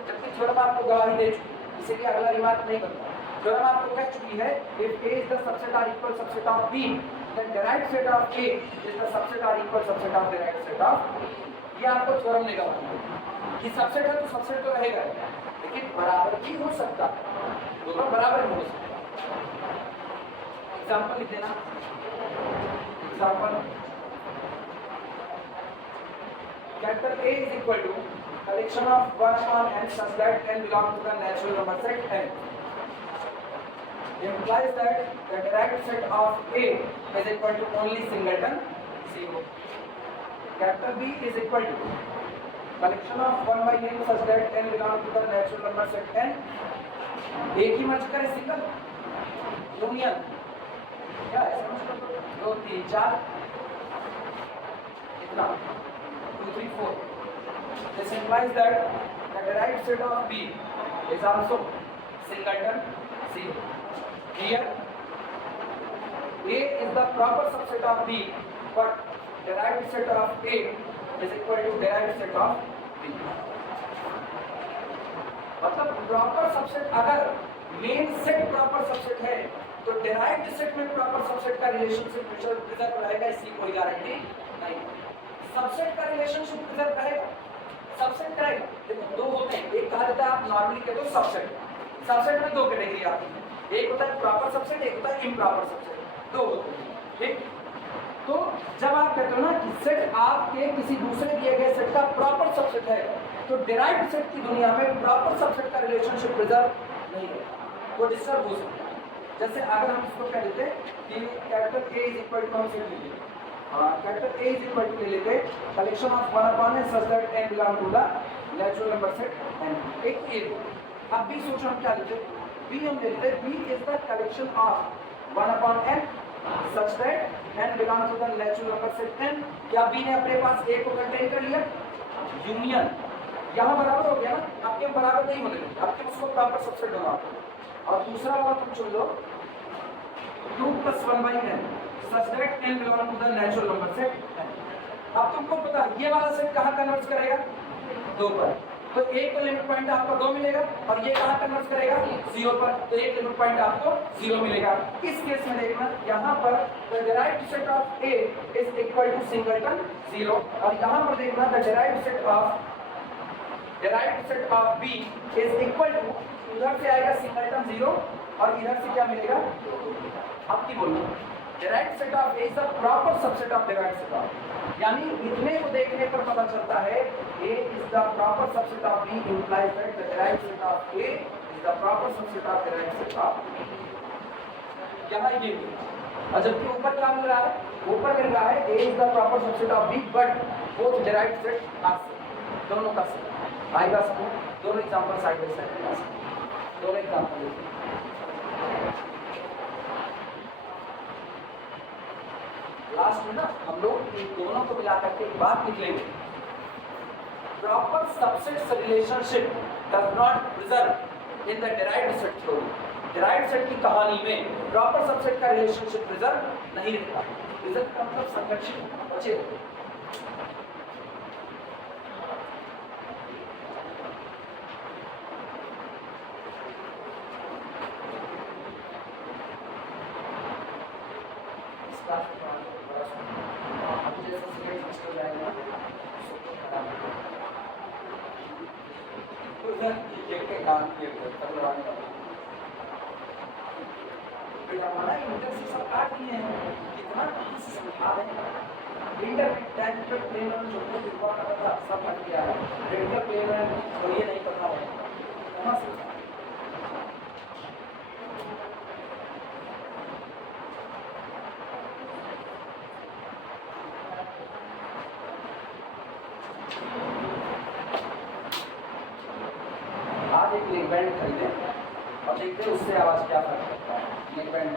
जबकि थ्योरम आपको गवाही दे चुकी इसलिए अगला रिमार्क नहीं करना थ्योरम आपको कह चुकी है if A is the subset or equal subset of B then derived set of A is the subset or equal subset of derived set of B ये आपको थ्योरम ने कहा कि सबसेट है तो सबसेट तो रहेगा लेकिन बराबर भी हो सकता दोनों बराबर हो सकता एग्जांपल लिख देना example capital A is equal to collection of 1 upon n such that n belong to the natural number set n implies that the derived set of A is equal to only singleton 0. Capital B is equal to collection of 1 by n such that n belong to the natural number set n. एक ही मर्ज करे सिंगल यूनियन क्या है समझ लो 2 3 4 इतना 2 3 4 this implies that the derived set of B is also singleton 0. Here, A is the proper subset of B, but derived set of A is equal to derived set of B. मतलब प्रॉपर सबसेट अगर मेन सेट प्रॉपर सबसेट है तो derived सेट में प्रॉपर सबसेट का रिलेशनशिप प्रिजर्व रहेगा इसकी कोई गारंटी नहीं सबसेट का रिलेशनशिप प्रिजर्व रहेगा सबसेट करेगा देखो दो होते हैं एक कहा जाता है आप नॉर्मली कहते हो सबसेट सबसेट में दो कैटेगरी आती है एक होता है प्रॉपर सबसेट एक होता है इम्प्रॉपर सबसेट दो होते हैं ठीक तो जब आप कहते हो ना कि सेट आपके किसी दूसरे दिए गए सेट का प्रॉपर सबसेट है तो डिराइव्ड सेट की दुनिया में प्रॉपर सबसेट का रिलेशनशिप प्रिजर्व नहीं है वो डिस्टर्ब हो सकता है जैसे अगर हम इसको कह देते कि capital A is equal to हम सेट ले लेते capital A is equal to ले लेते collection of 1 upon n such that n belong to the natural number set n एक A अब B सोचो हम क्या लेते B हम लेते हैं B is the collection of 1 upon n such that n belongs to the natural number set n क्या B ने अपने पास A को कंटेन कर लिया यूनियन यहाँ बराबर हो गया ना आपके बराबर नहीं होने देंगे आपके उसको प्रॉपर सबसेट बनाओ और दूसरा वाला तुम चुन लो 2 plus 1 by n such that n belongs to the natural number set n अब तुमको पता ये वाला सेट कहाँ कन्वर्ट करेगा 2 पर तो एक तो लिमिट पॉइंट आपको 2 मिलेगा और ये कहाँ कन्वर्ट करेगा 0 पर तो एक लिमिट पॉइंट आपको 0 मिलेगा इस केस में देखना यहाँ पर the derived set of A is equal to singleton 0 और यहाँ पर देखना the derived set of B is equal to इधर से आएगा singleton 0 और इधर से क्या मिलेगा अब की बोलना derived set of A is the proper subset of derived set of यानी इतने को देखने पर पता चलता है A is the proper subset of B implies that the derived set of A is the proper subset of derived set of B यहाँ ये और जबकि ऊपर क्या मिल रहा है ऊपर मिल रहा है A is the proper subset of B but both derived set are दोनों का सेट आएगा सब दोनों एग्जांपल साइड बाय साइड दोनों एग्जांपल लास्ट में ना हम लोग इन दोनों को मिला करके एक बात निकलेंगे proper subsets relationship does not preserve in the derived set theory derived set की कहानी में प्रॉपर सबसेट का रिलेशनशिप प्रिजर्व नहीं रहता। प्रिजर्व का मतलब संरक्षित बचे रहते। आज एक नेक बैंड खरीदे और देखते हैं उससे आवाज क्या फर्क पड़ता है। नेक बैंड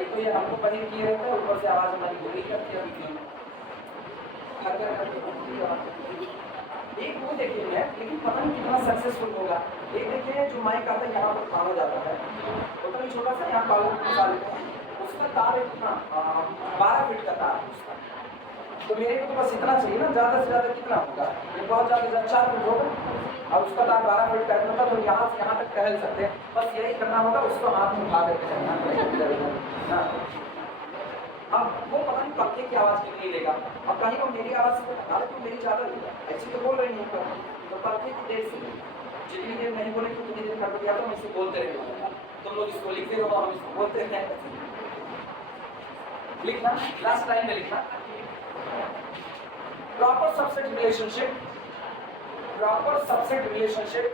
एक तो ये हमको पनीर किए रहता है, ऊपर से आवाज हमारी गोली करती है। एक वो देखिए है, लेकिन पता नहीं कितना सक्सेसफुल होगा। एक देखिए जो माइक आता है यहाँ पर काम हो जाता है, उतना ही छोटा सा यहाँ कॉलर फंसा लेते हैं, उसका तार है कितना 12 फीट का तार है उसका। तो मेरे को तो बस इतना चाहिए ना, ज़्यादा से ज़्यादा कितना होगा, ये बहुत ज़्यादा 4 फीट होगा और उसका तार 12 फीट का मतलब तो यहाँ से यहाँ तक टहल सकते हैं। बस यही करना होगा, उसको हाथ में उठा करके चलना। अब वो पता नहीं पक्के की आवाज़ कितनी लेगा, अब कहीं वो मेरी आवाज़ से अरे तो मेरी ज़्यादा लेगा, ऐसी तो बोल रही है तो पक्के की देर से जितनी देर नहीं बोले उतनी देर कर दिया तो मैं इसे बोलते रहेगा। तुम लोग इसको लिखते रहो, हम इसको बोलते हैं। लिखना लास्ट लाइन में लिखना proper subset relationship, proper subset relationship,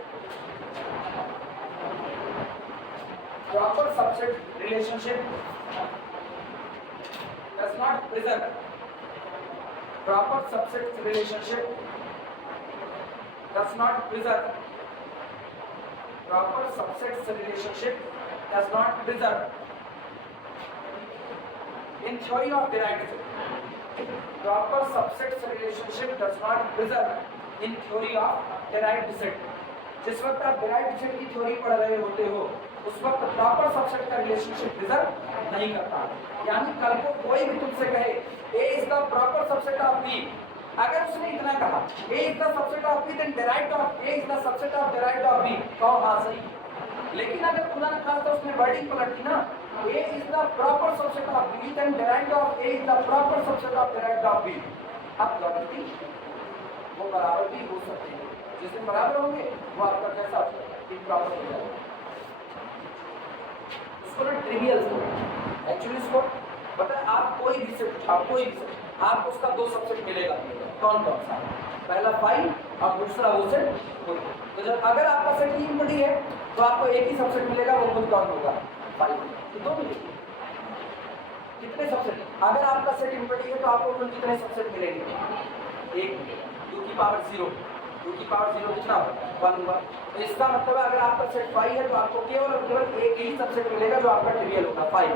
proper subset relationship does not preserve. Proper subset relationship does not preserve. Proper subset relationship does not preserve. In theory of derived set, proper subsets relationship does not preserve in theory of derived set. जिस वक्त आप derived set की थ्योरी पढ़ रहे होते हो उस वक्त प्रॉपर सबसेट का रिलेशनशिप प्रिजर्व नहीं करता। यानी कल को कोई भी तुमसे कहे A is the proper subset of B, अगर उसने इतना कहा A is the subset of B then derived of A is the subset of derived of B, कहो हाँ सही। लेकिन अगर खुदा न खास्ता उसने वर्डिंग पलट दी ना A is the proper subset of B then derived of A is the proper subset of derived of B, अब गलती वो बराबर भी हो सकते हैं। जिसमें बराबर होंगे वो आपका कैसा इम्प्रॉपर हो जाएगा, उसको ना ट्रिवियल एक्चुअली इसको पता है। आप कोई भी सेट उठाओ, कोई भी सेट आपको उसका 2 सबसेट मिलेगा। कौन कौन सा? पहला 5 और दूसरा वो सेट। तो जब अगर आपका सेट ही इम्पटी है तो आपको एक ही सबसेट मिलेगा, वो खुद कौन होगा? 5। तो 2 मिलेंगे। कितने सबसेट? अगर आपका सेट इम्पटी है तो आपको कुल कितने सबसेट मिलेंगे? 1। 2 की पावर 0, 2 की पावर 0 कितना होगा? 1 होगा। तो इसका मतलब है अगर आपका सेट 5 है तो आपको केवल और केवल एक ही सबसेट मिलेगा जो आपका ट्रिवियल होगा 5।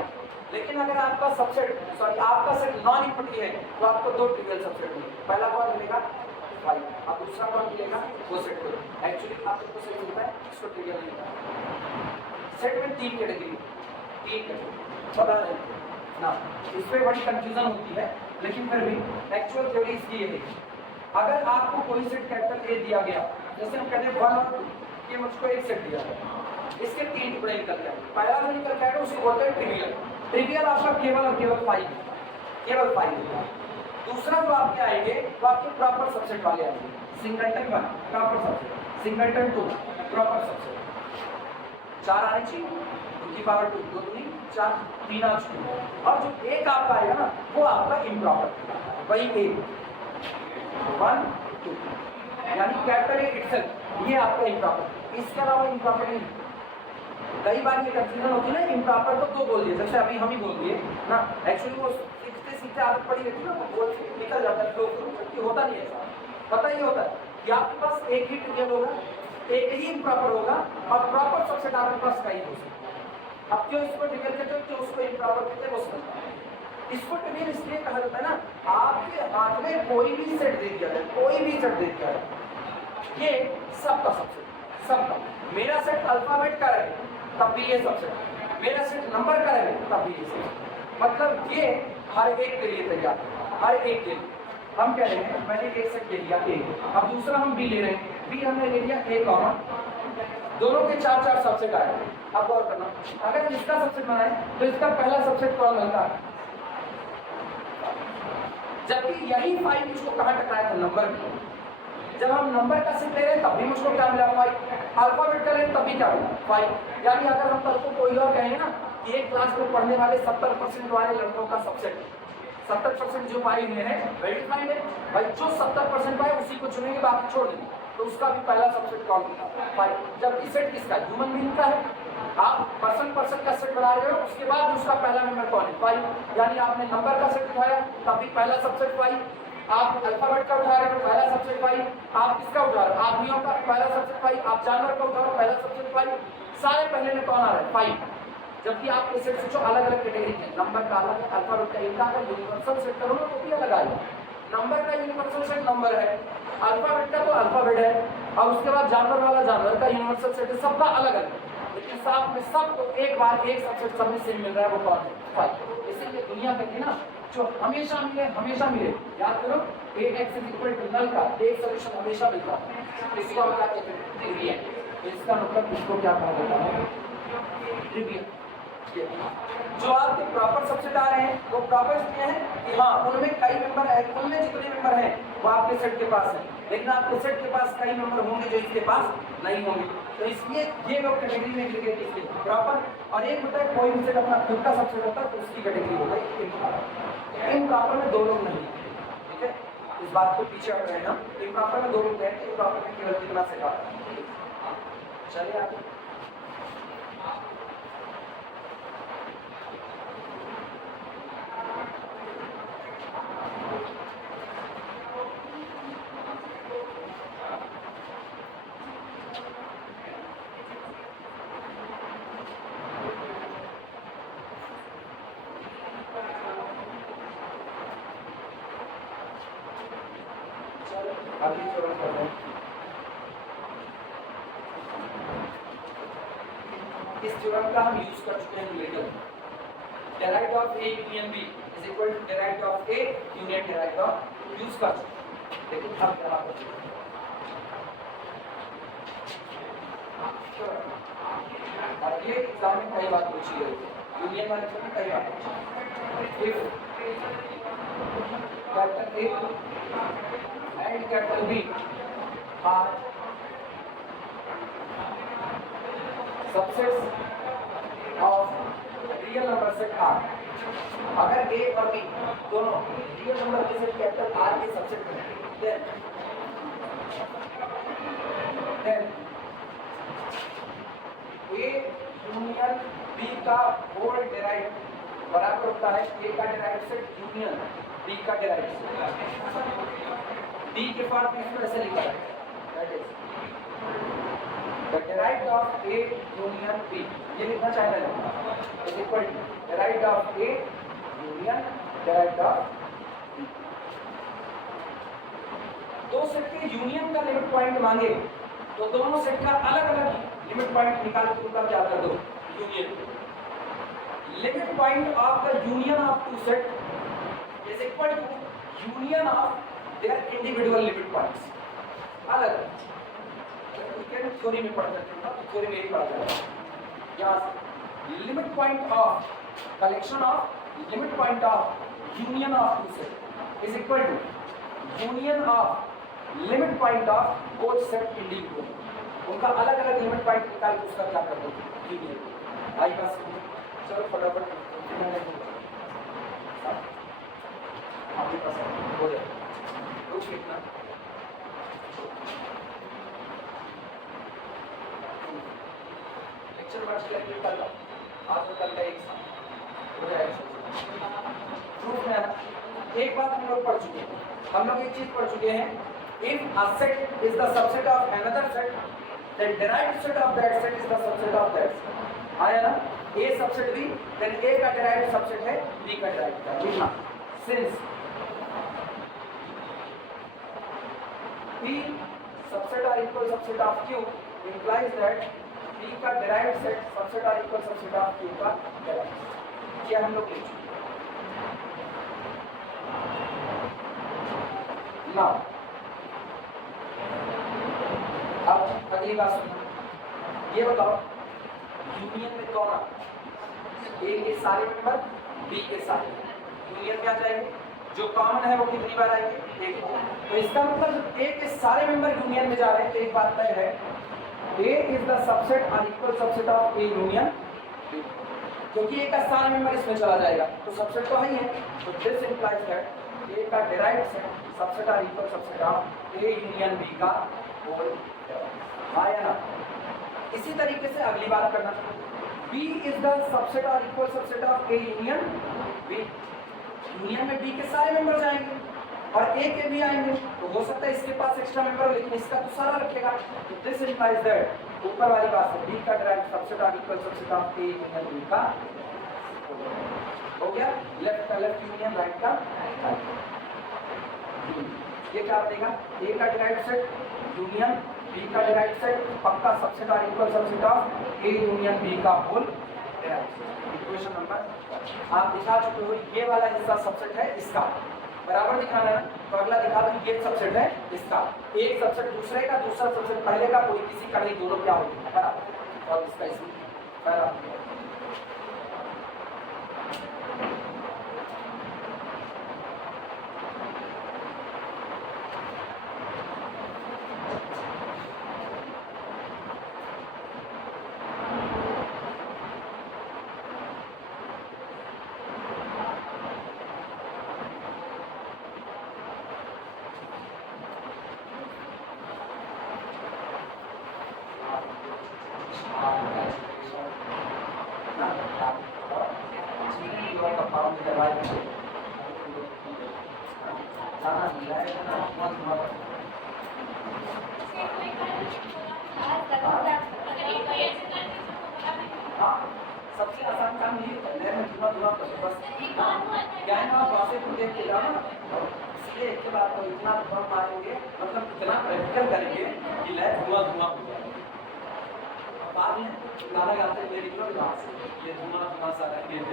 लेकिन अगर आपका सबसेट आपका सेट नॉन इम्पटी है तो आपको 2 ट्रिवियल सबसेट मिलेंगे। पहला कौन मिलेगा? 5। अब दूसरा कौन मिलेगा? वो सेट को। एक्चुअली आपको सेट मिलता है, इसको ट्रिवियल नहीं मिलता। सेट में 3 कैटेगरी, 3 कैटेगरी पता नहीं ना, इस पर बड़ी कंफ्यूजन होती है। लेकिन फिर भी एक्चुअल थ्योरी इसकी ये है, अगर आपको कोई सेट कैपिटल ए दिया गया, जैसे हम कहते हैं 1 ये मुझको एक सेट दिया गया, इसके 3 टुकड़े निकल गए, पहला जो निकल गया उसको बोलते हैं ट्रिवियल। ट्रिवियल आपका केवल और केवल 5, केवल 5। दूसरा जो आपके आएंगे वो आपके प्रॉपर सबसेट वाले आएंगे। Singleton 1 proper subset, singleton 2 proper subset. 4 आने चाहिए, 2 की पावर 2, 2 दूनी 4, 3 आ चुके। और जो एक आपका आएगा ना वो आपका इम्प्रॉपर, वही एक 1 2, यानी कैपिटल ए इटसेल्फ ये आपका इम्प्रॉपर। इसके अलावा इम्प्रॉपर नहीं। कई बार ये कंफ्यूजन होती है ना, इम्प्रॉपर तो 2 बोल दिए, जैसे अभी हम ही बोल दिए ना। एक्चुअली वो सीखते आदत पड़ी रहती है ना, वो बोल निकल जाता है फ्लो, जबकि होता नहीं ऐसा। पता ही होता है कि आपके पास एक ही ट्रिवियल होगा, एक ही इम्प्रॉपर होगा और प्रॉपर सबसेट आपके पास का ही हो सकता है। अब क्यों इसको ट्रिवियल कहते हो, क्यों उसको इम्प्रॉपर कहते हैं, वो समझना है। इसको ट्रिवियल इसलिए कहा जाता है ना, आपके हाथ में कोई भी सेट दे दिया जाए, कोई भी सेट दे दिया जाए, ये सबका सबसेट, सबका। मेरा सेट अल्फाबेट का रहे तब भी ये सबसेट, मेरा सेट नंबर का रहे तब भी ये सबसेट। मतलब ये हर एक के लिए तैयार है, हर एक के लिए। हम कह रहे हैं मैंने एक सेट ले लिया ए, अब दूसरा हम बी ले रहे हैं, बी हमने ले लिया ए कॉमन, दोनों के 4-4 सबसेट आए। अब गौर करना, अगर इसका सबसेट बनाए तो इसका पहला सबसेट कौन मिलता है, जबकि यही 5 मुझको कहां टकराया था, नंबर में। जब हम नंबर का सेट ले रहे हैं तब भी मुझको क्या मिला 5, अल्फाबेट का ले तब भी क्या मिला 5। यानी अगर हम कल को कोई और कहेंगे ना कि एक क्लास में पढ़ने वाले 70% वाले लड़कों का सबसेट, 70% जो पाए हुए हैं वेरीफाइड है भाई, जो 70% पाए उसी को चुनेंगे, बाकी छोड़ देंगे, तो उसका भी पहला सबसेट कौन होता है 5। जबकि सेट किसका, ह्यूमन बीइंग का है। आप पर्सन का सेट बना रहे हो, उसके बाद उसका पहला मेंबर कौन है 5। यानी आपने नंबर का सेट उठाया तब भी पहला सबसेट 5, आप अल्फाबेट का उठा रहे हो पहला सबसेट 5, आप किसका उठा रहे हो, आदमियों का पहला सबसेट 5, आप जानवर का उठा रहे हो पहला सबसेट 5, सारे पहले में कौन आ रहा है 5। जबकि आप इसे सोचो अलग अलग कैटेगरी के, नंबर का अलग है, अल्फाबेट का इनका अगर यूनिवर्सल सेट करो ना तो भी अलग आएगा। नंबर का यूनिवर्सल सेट नंबर है, अल्फाबेट का तो अल्फाबेट है, और उसके बाद जानवर वाला जानवर का यूनिवर्सल सेट है, सबका अलग अलग, लेकिन साथ में सबको एक बार एक सबसेट सब में सेम मिल रहा है, वो कौन है 5। इसीलिए दुनिया कहती है ना जो हमेशा मिले हमेशा मिले, याद करो Ax = नल का एक सॉल्यूशन हमेशा मिलता है, इसको हम क्या कहते हैं ट्रिविया। इसका मतलब इसको क्या कहा जाता है ट्रिविया। जो आपके प्रॉपर सबसेट आ रहे हैं वो प्रॉपर इसलिए हैं कि हाँ उनमें कई मेंबर है, उनमें जितने मेंबर हैं वो आपके सेट के पास है, लेकिन आपके सेट के पास कई मेंबर होंगे जो इसके पास नहीं होंगे, तो इसलिए ये लोग कैटेगरी में इंडिकेट इसलिए प्रॉपर। और एक होता है कोई भी सेट अपना खुद का सबसेट होता है तो उसकी कैटेगरी होता है इम्प्रॉपर में 2 लोग नहीं, ठीक है, इस बात को पीछे हट रहे हैं हम। इम्प्रॉपर में 2 लोग हैं, इम्प्रॉपर में केवल कितना सेट आता है। चलिए आगे, अगली चरण करते हैं। इस थ्योरम का हम यूज कर चुके हैं numerical, derived of A union B is equal to derived of A union derived of, use कर चुके हैं, लेकिन हम क्या करते हैं ये एग्जाम में कई बार पूछी है, यूनियन वाले में कई बार पूछी है। If capital A and capital B are subsets of real number set R, अगर A और B दोनों रियल नंबर के सेट कैपिटल R के सबसेट हैं, then A यूनियन B का होल डिराइव्ड बराबर होता है A का डिराइव्ड सेट यूनियन B का डिराइव्ड सेट। D के फॉर्म में इसको ऐसे लिखा है, that is the derived of A union B, ये लिखना चाहिए ना, is equal to derived of A union derived of B। दो सेट के यूनियन का लिमिट पॉइंट मांगे तो दोनों सेट का अलग अलग लिमिट पॉइंट निकाल के उनका क्या कर दो union. Limit point of the union of two set is equal to union of their individual limit points। अलग थ्योरी में पढ़ सकते हैं, थ्योरी में ही पढ़ा जाएगा। यहाँ limit point of collection of limit point of union of two set is equal to union of limit point of both set individual, उनका अलग अलग लिमिट पॉइंट निकाल के उसका क्या कर दो यूनियन। आई बस चलो फटाफट आपके पास हो जाए कुछ लिखना। लेक्चर वर्ष कल आज और कल का एक साथ हो जाएगा। प्रूफ में एक बात हम लोग पढ़ चुके हैं, हम लोग एक चीज पढ़ चुके हैं, if a set is the subset of another set then derived set of that set is the subset of that set। आया ना, A subset B then A का derived सबसेट है B का derived है। लिखना since P subset or equal subset of Q implies that P का derived set subset or equal subset of Q का derived set। ये हम लोग लिख चुके ना। अब अगली बात सुनो, ये बताओ यूनियन में कौन आता है? ए के सारे मेंबर, बी के सारे। यूनियन में आ जाएंगे, जो कॉमन है वो कितनी बार आएंगे? एक। तो इसका मतलब ए के सारे मेंबर यूनियन में जा रहे हैं, तो एक बात तय है, A is the subset or equal subset of A union B, क्योंकि ए का सारा मेंबर इसमें चला जाएगा, तो सबसेट तो है ही है। तो दिस इंप्लाइज दैट ए का derived set subset or equal subset of A union B का होल आया ना। इसी तरीके से अगली बात करना, B इज द सबसेट और equal subset of A union B। Union में B के सारे मेंबर जाएंगे और A के भी आएंगे, तो हो सकता है इसके पास एक्स्ट्रा मेंबर हो, लेकिन इसका तो सारा रखेगा। तो दिस इंप्लाइज दैट ऊपर वाली बात है, B का डिराइव्ड सबसेट और equal subset of A union B का हो गया। लेफ्ट का लेफ्ट यूनियन, राइट का राइट। ये क्या देगा? A का डिराइव्ड सेट यूनियन B का डिराइव्ड सेट पक्का सबसेट और equal subset of A union B का whole derived set. Equation number आप दिखा चुके हो, ये वाला हिस्सा सबसेट है इसका, बराबर दिखाना है। तो अगला दिखा दो, ये सबसेट है इसका, एक सबसेट दूसरे का, दूसरा सबसेट पहले का, कोई किसी का नहीं, दोनों क्या होगी बराबर, और इसका इसमें बराबर। सबसे आसान काम ये धुआं धुआं करो बस। क्या है ना, आप वासे को देख के जाओ ना, इसलिए एक के बाद तो इतना धुआं मारेंगे, मतलब इतना प्रैक्टिकल करेंगे कि लैब धुआं धुआं हो जाए। बाद में गाना गाते हुए निकलो वहाँ से, ये धुआं धुआं सारा खेल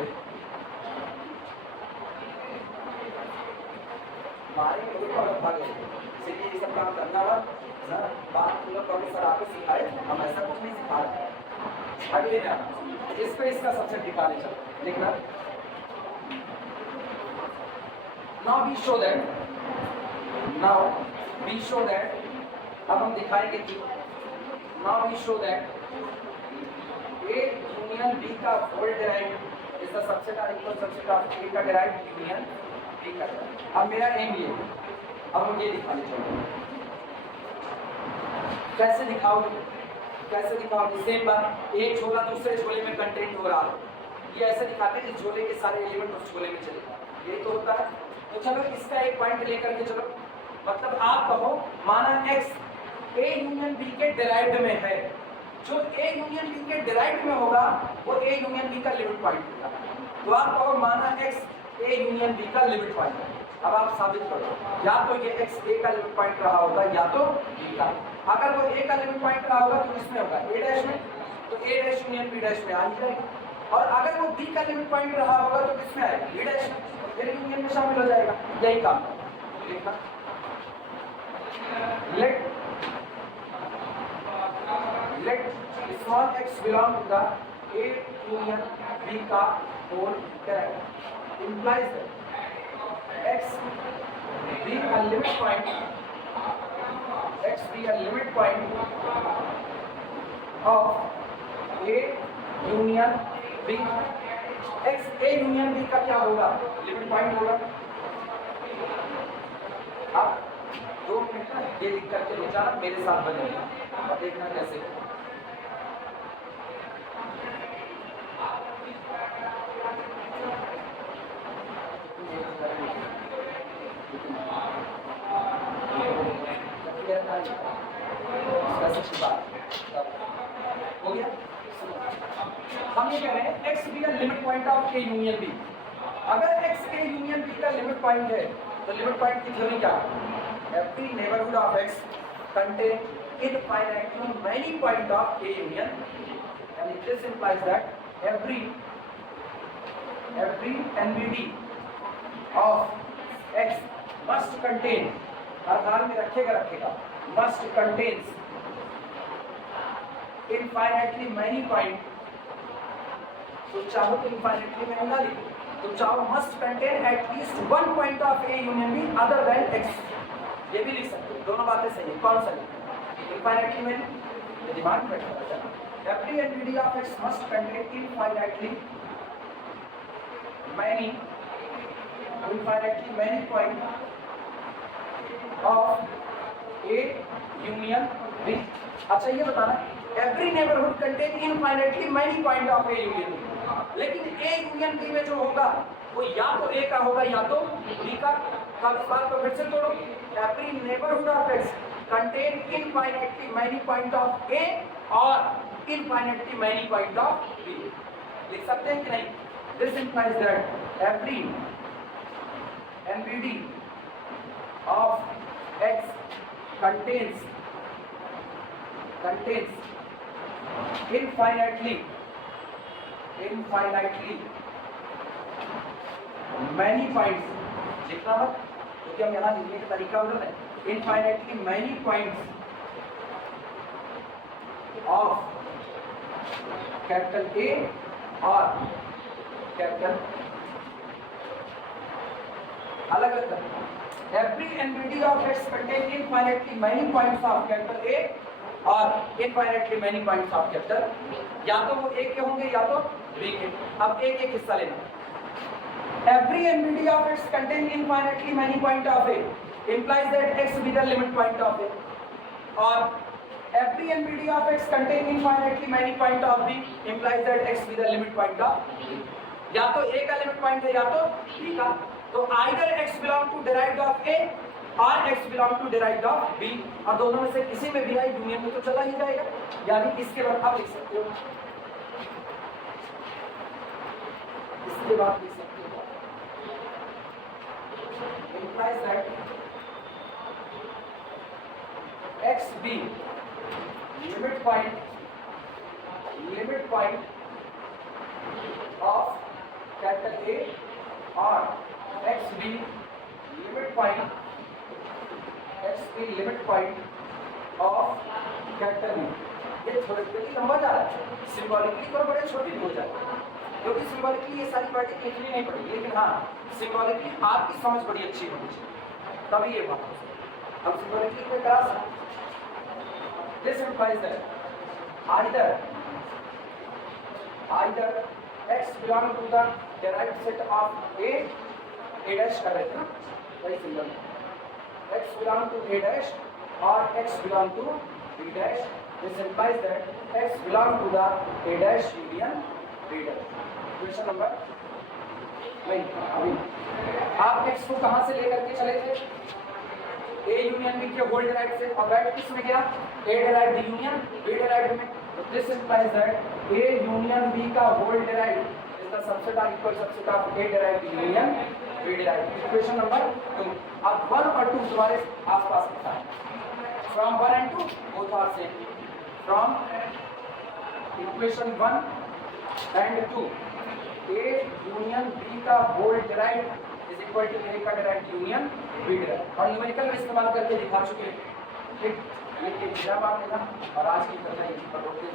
मारेंगे तो भागे। इसीलिए ये सब काम करना हुआ ना, बात तुम लोग प्रोफेसर आपको सिखाए, हम ऐसा कुछ नहीं सिखा रहे। आगे लेना इसको, इसका सबसेट निकाले चलो लिखना। नाउ वी शो दैट, अब हम दिखाएंगे कि now we show that A union B का whole derived is the subset और इक्वल सबसेट ऑफ A का डिराइव्ड यूनियन B का। अब मेरा एम ये, अब हम ये दिखाने चलो। कैसे दिखाओगे? सेम बात, एक झोला दूसरे झोले में कंटेंट हो रहा है, ये ऐसे दिखाते हैं इस झोले के सारे एलिमेंट उस झोले में चले जाए, यही तो होता है। तो चलो इसका एक पॉइंट लेकर के चलो, मतलब आप कहो माना x A यूनियन B के डिराइव्ड में है, जो A यूनियन B के डिराइव्ड में होगा वो A यूनियन B का लिमिट पॉइंट होगा। तो आप कहो माना x A यूनियन B का लिमिट पॉइंट है। अब आप साबित करो, या तो ये x A का लिमिट पॉइंट रहा होगा या तो B का। अगर वो A का लिमिट पॉइंट रहा होगा तो इसमें होगा A डैश में, तो A dash union B dash में आ ही जाएगा। और अगर वो B का लिमिट पॉइंट रहा होगा तो किसमें आएगा? B डैश में, फिर यूनियन में शामिल हो जाएगा। यही काम लिखना, let small x belong to the A union B का whole derived implies that x be a limit point of A union B। x A union B का क्या होगा? लिमिट पॉइंट होगा। अब 2 मिनट ये लिख करके ले जाना, मेरे साथ बनेगा और देखना कैसे। हो गया? हम ये कह रहे हैं x भी limit point of A union B। अगर x A यूनियन B का लिमिट पॉइंट है तो लिमिट पॉइंट की थ्योरी क्या है? Every neighbourhood of x contain infinitely many points of A union, and this implies that every NBD of X must contain, हर हाल में रखेगा must contains infinitely many points. तो चाहो तो infinitely में ना लिखो, तो चाहो must contain at least one point of A union B other than X, ये भी लिख सकते हो, दोनों बातें सही है. कौन सा लिखो infinitely में, ये दिमाग में बैठा है. Every NBD of X must contain infinitely many points of A union B. अच्छा ये बताना, every neighborhood contain infinitely many points of A union B. लेकिन A union B में जो होगा वो या तो A का होगा या तो B का. अब इस बात को फिर से तोड़ो. Every neighborhood of X contain infinitely many points of A और infinitely many points of B. लिख सकते हैं कि नहीं? This implies that every NBD of X contains infinitely many points. लिखना मत, क्योंकि हम यहाँ लिखने का तरीका उधर है. Infinitely many points of capital A और capital अलग अलग. Every NBD of X contain infinitely many points of capital A और infinitely many points of capital, या तो वो A के होंगे या तो B के. अब एक एक हिस्सा लेना. Every NBD of X contain infinitely many points of A implies that X be the limit point of A, और every NBD of X contain infinitely many points of B implies that X be the limit point of B. या तो A का लिमिट पॉइंट है या तो B का. तो either X belong to derived of A और X belong to derived of B, और दोनों में से किसी में भी आई यूनियन में तो चला ही जाएगा. यानी इसके बाद आप लिख सकते हो, इसके बाद लिख सकते हो implies that X be limit point of capital A और X be limit point of capital B. ये थोड़ी लंबा जा रहा है, सिंबॉलिकली तो बड़े छोटे हो जाते हैं, क्योंकि सिंबॉलिकली ये सारी बातें लिखनी नहीं पड़ेगी, लेकिन हाँ सिंबॉलिकली आपकी समझ बड़ी अच्छी होनी चाहिए, तभी ये बात हो सकती. अब सिंबॉलिकली कोई करा सकता. This implies that either X belong to the derived set of A dash कर रहे थे ना, वही symbol. X belong to A dash और X belong to B dash. This implies that X belong to the A dash union B dash. Question number नहीं, अभी आप X को कहाँ से लेकर के चले थे? A यूनियन B के होल डिराइव्ड से, और बैठ किस में गया? A derived union B derived में. तो this implies that A union B का whole derived is the subset or equal subset of A derived union B derived. Equation number 2. अब 1 और 2 तुम्हारे आसपास लिखा है. From 1 and 2 both are same. From equation 1 and 2, A union B का whole derived is equal to A का डिराइव्ड union B डिराइव्ड, और न्यूमेरिकल में इस्तेमाल करके दिखा चुके हैं. ठीक, ये जीरा बात है ना, और आज की चर्चा इसी पर रोकते हैं.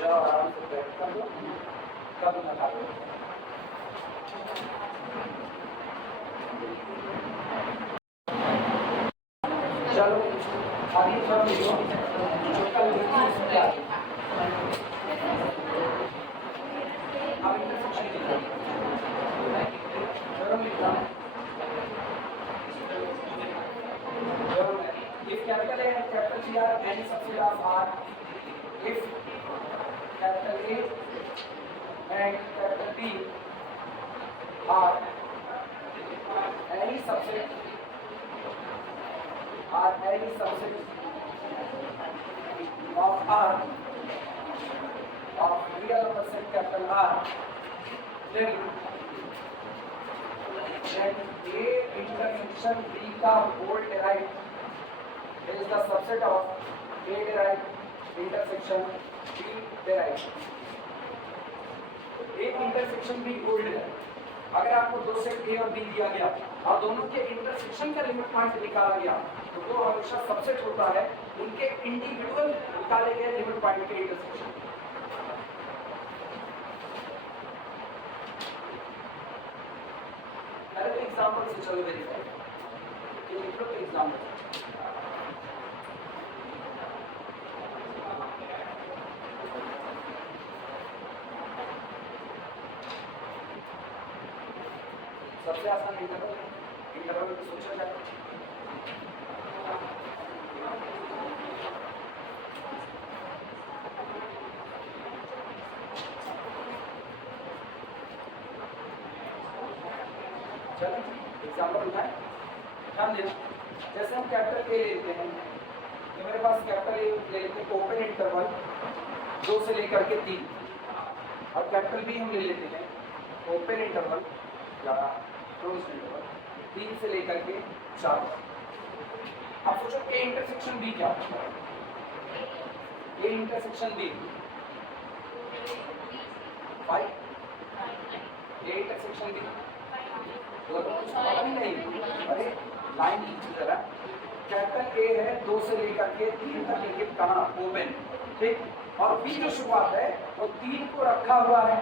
जाओ आराम से बैठ कर लो, कब ना काटो. चलो अभी सब लिखो, जो कल लिखी उसमें आ गई. अब इंटरसेक्शन लिखो, जरूर लिखना. If capital A and capital G are any subset of R, if capital A and capital B are any subset of R of real number set capital R, then A intersection B का whole derived is the subset of A derived intersection B derived. एक इंटरसेक्शन भी होल्ड है। अगर आपको दो सेट ए और बी दिया गया और दोनों के इंटरसेक्शन का लिमिट पॉइंट निकाला गया तो वो हमेशा सबसेट होता है उनके इंडिविजुअल निकाले गए लिमिट पॉइंट के इंटरसेक्शन। पहले एग्जांपल से चलो वेरीफाई ये लिखो एग्जांपल। सबसे आसान इंटरवल में सोचा जाए चलो एग्जांपल उठाएं, ध्यान देना। जैसे हम कैपिटल ए लेते हैं तो मेरे पास कैपिटल ए ले लेते हैं ओपन इंटरवल 2 से लेकर के 3 और कैपिटल बी हम ले लेते हैं ओपन इंटरवल या क्लोज इंटरवल 3 से लेकर के 4। अब सोचो ए इंटरसेक्शन बी क्या है? A intersection B 5 A intersection B तो कुछ पता ही नहीं। अरे लाइन की तरह कैपिटल ए है 2 से लेकर के 3 तक, लेकिन कहाँ ओपन, ठीक। और बी जो शुरुआत है वो 3 को रखा हुआ है।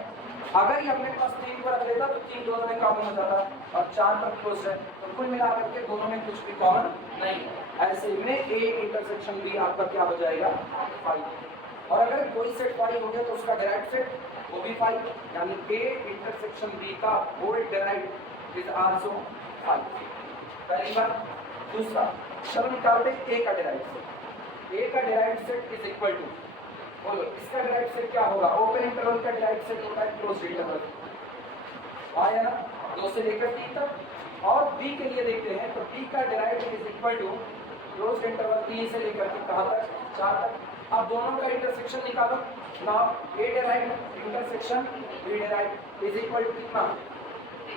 अगर ये अपने पास 3 को रख लेता तो 3 दोनों में कॉमन हो जाता और 4 पर क्लोज है तो कुल मिलाकर के दोनों में कुछ भी कॉमन नहीं है। ऐसे में ए इंटरसेक्शन बी आपका क्या हो जाएगा 5। और अगर कोई सेट 5 हो गया तो उसका डायरेक्ट सेट वो भी 5, यानी ए इंटरसेक्शन बी का होल डायरेक्ट इज आल्सो 5। पहली बात। दूसरा चलो निकालते हैं ए का डायरेक्ट सेट। ए का direct set is equal to, बोलो इसका डायरेक्ट सेट क्या होगा? ओपन इंटरवल का डायरेक्ट सेट होता है क्लोज इंटरवल, आया ना 2 से लेकर 3 तक। और बी के लिए देखते हैं तो बी का direct is equal to close interval 3 से लेकर के कहां तक? 4 तक। अब दोनों का इंटरसेक्शन निकालो ना। A direct intersection B direct is equal to कितना?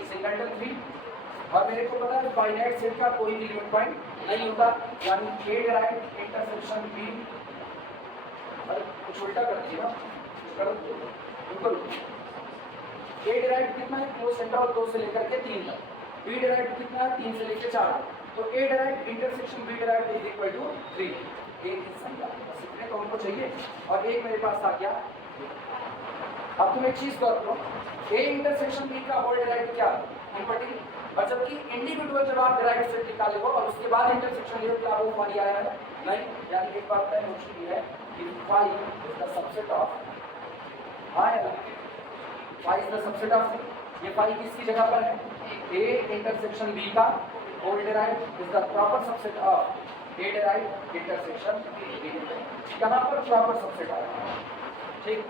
सिंगलटन 3। और मेरे को पता है फाइनाइट सेट का कोई भी लिमिट पॉइंट नहीं होता, यानी ए डायरेक्ट इंटरसेक्शन बी, अरे कुछ उल्टा कर दिया ना, बिल्कुल। ए डायरेक्ट कितना है? क्लोज इंटरवल 2 से लेकर के 3 तक। बी डायरेक्ट कितना है? 3 से लेकर 4 तक। तो A direct intersection B direct is equal to 3। एक ही संख्या बस इतने तो हमको चाहिए और एक मेरे पास आ गया। अब तुम एक चीज करो, ए इंटरसेक्शन बी का होल डायरेक्ट क्या इम्पॉर्टेंट, और जबकि इंडिविजुअल जब आप डायरेक्ट सेट निकाले हो और उसके बाद इंटरसेक्शन ले क्या वो फाई आया है? नहीं, यानी एक बात तय हो चुकी है कि phi is the subset of आया। Phi is the subset of, ये फाई किसकी जगह पर है? ए इंटरसेक्शन बी का whole direct is the proper subset of A direct intersection B. कहां पर प्रॉपर सबसेट आया? ठीक।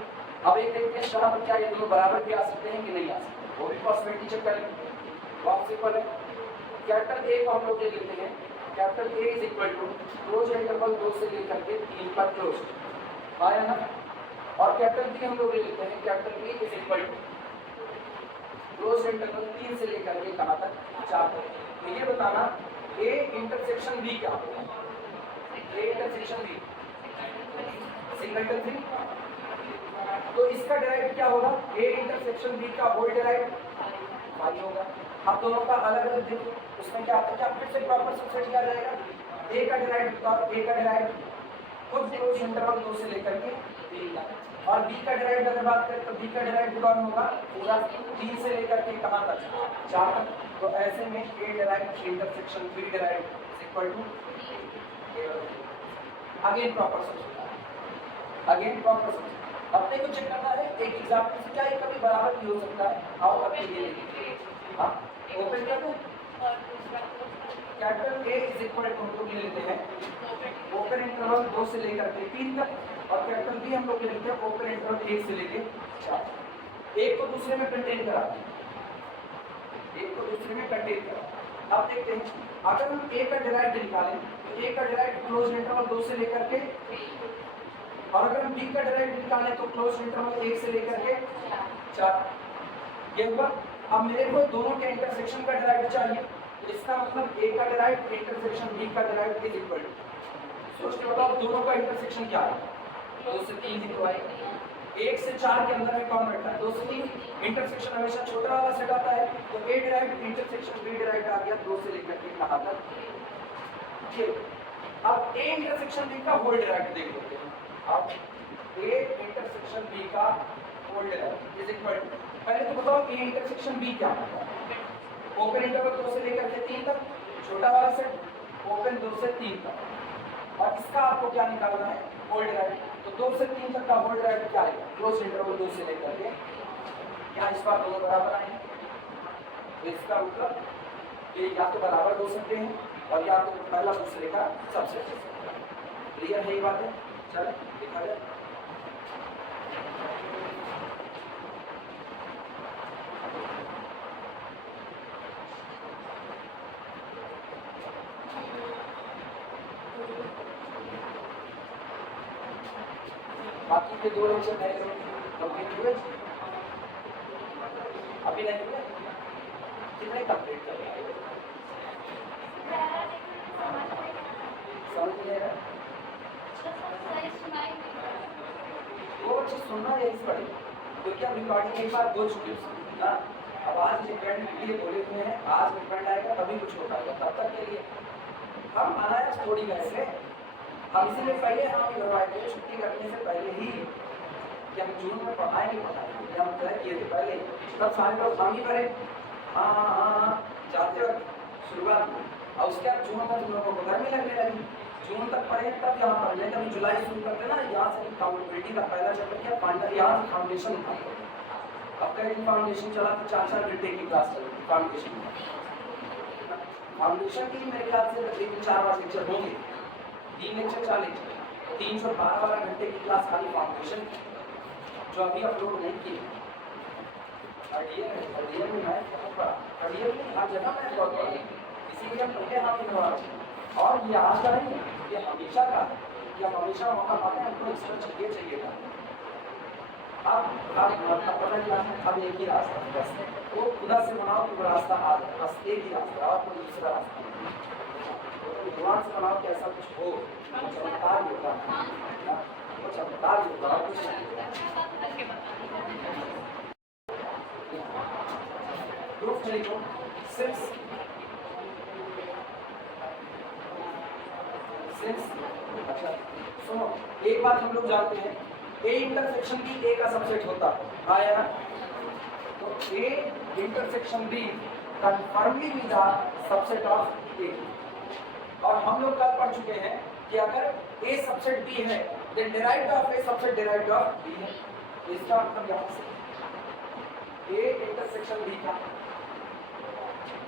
अब एक देखते हैं यहाँ पर क्या ये दोनों बराबर भी आ सकते हैं कि नहीं आ सकते, वो भी पॉसिबिलिटी चेक करेंगे। बहुत सिंपल है। कैपिटल ए को हम लोग ले लेते हैं, capital A is equal to close interval 2 से लेकर के 3 पर क्लोज, आया ना। और कैपिटल बी हम लोग ले लेते हैं, capital B is equal to close interval 3 से लेकर के कहां तक? 4 तक। तो ये बताना ए इंटरसेक्शन बी क्या होगा? A intersection B singleton 3। तो इसका डायरेक्ट क्या होगा? ए इंटरसेक्शन बी का होल डायरेक्ट फाई होगा। अब दोनों का अलग अलग देखो, उसमें क्या आता है? फिर से प्रॉपर सबसेट किया जाएगा। ए का डायरेक्ट खुद क्लोज इंटरवल 2 से लेकर के 3 तक। और बी का डायरेक्ट अगर बात करें तो बी का डायरेक्ट कौन होगा? पूरा 3 से लेकर के कहां तक? 4 तक। तो ऐसे में A direct intersection B direct is equal to again proper subset, again proper subset. अपने को चेक करना है एक एग्जांपल से, क्या ये कभी बराबर भी हो सकता है? आओ अपने ये देखिए। हाँ, ओपन करते हैं। Capital A is equal to हम लोग ले लेते हैं ओपन इंटरवल 2 से लेकर के 3 तक, और कैपिटल बी हम लोग ले लेते हैं ओपन इंटरवल 1 से लेकर 4। एक को दूसरे में कंटेन करा, एक को दूसरे में कंटेन करा। अब देखते हैं अगर हम ए का डायरेक्ट निकालें तो ए का डायरेक्ट क्लोज इंटरवल 2 से लेकर के और अगर हम b का डेरिवेटिव निकालें तो क्लोज इंटरवल 1 से लेकर के 4 ये हुआ। अब मेरे को दोनों के इंटरसेक्शन का डेरिवेटिव चाहिए, तो इसका मतलब a का डेरिवेटिव इंटरसेक्शन b का डेरिवेटिव इज इक्वल टू, सोच के बताओ दोनों का इंटरसेक्शन क्या है, 2 से 3 ही तो आएगा। 1 से 4 के अंदर में कौन बैठा है, 2 से 3, इंटरसेक्शन हमेशा छोटा वाला सेट आता है, तो a derivative intersection b derivative आ गया 2 से लेकर के कहां तक, ये। अब a इंटरसेक्शन b का होल डेरिवेटिव देख लेते हैं। अब a इंटरसेक्शन b का whole derivative is equal to, पहले तो बताओ a इंटरसेक्शन b क्या होता है, ओपन इंटरवल 2 से लेकर के 3 तक, छोटा वाला सेट ओपन 2 से 3 तक, और इसका आपको क्या निकालना है, होल डेरिवेटिव। तो 2 से 3 तक का होल डेरिवेटिव क्या आएगा, क्लोज इंटरवल 2 से लेकर के, क्या इस बार दोनों बराबर आएंगे, तो इसका मतलब ये या तो बराबर हो सकते हैं और या तो पहला दूसरे का सबसेट। क्लियर है ये बात है, चलो दिखा जाए। बाकी के 2 लेक्चर नए कंप्लीट हुए, अभी नहीं हुए, कितने कंप्लीट कर रहे हैं, समझ नहीं आ रहा, वो अच्छी सुनना यही से पड़ेगा, क्योंकि हम रिकॉर्डिंग एक बार बोल चुके हैं ना। अब आज जो फ्रेंड के लिए बोले हुए हैं, आज में फ्रेंड आएगा तभी कुछ हो पाएगा, तब तक के लिए हम अनायास थोड़ी कैसे, हम इसीलिए पहले हम करवाए थे छुट्टी करने से पहले ही कि हम जून में पढ़ाएंगे हम तय किए थे पहले, तब सारे लोग हामी भरे हाँ जाते वक्त शुरुआत में, और उसके बाद जून तक लोगों को गर्मी लगने लगी, जून तक पढ़े तब यहाँ पढ़ लें, तभी जुलाई शुरू करते ना, यहाँ से काउंटेबिलिटी का पहला चैप्टर किया, यहाँ से फाउंडेशन था, अब कहीं फाउंडेशन चला तो 4-4 घंटे की क्लास चली फाउंडेशन में। फाउंडेशन की मेरे ख्याल से तकरीबन 4 लेक्चर होंगे, 3 लेक्चर 4 लेक्चर, 312 घंटे की क्लास खाली फाउंडेशन जो अभी अपलोड नहीं की। अडियर में मैं बहुत बड़ा, अडियर में हर जगह मैं बहुत बड़ा, इसीलिए हम पहले हाथ लिखवा रहे हैं, और ये आज का नहीं है, ये हमेशा का है कि हम हमेशा मौका पाते हैं, हमको एक्स्ट्रा चाहिए था। अब मतलब पता क्या है, अब एक ही रास्ता है बस, वो खुदा से बनाओ कि वो रास्ता आ जाए, बस एक ही रास्ता और कोई दूसरा रास्ता नहीं। भगवान से बनाओ कि ऐसा कुछ हो, चमत्कार होगा, वो चमत्कार होगा और कुछ नहीं होगा। प्रूफ नहीं हो, सिंस अच्छा सुनो, एक बात हम लोग जानते हैं, ए इंटरसेक्शन बी ए का सबसेट होता है, हाँ या ना, तो A intersection B confirmly be the subset of A, और हम लोग कल पढ़ चुके हैं कि अगर ए सबसेट बी है then derived of A subset derived of B है, इसका मतलब यहाँ से ए इंटरसेक्शन बी का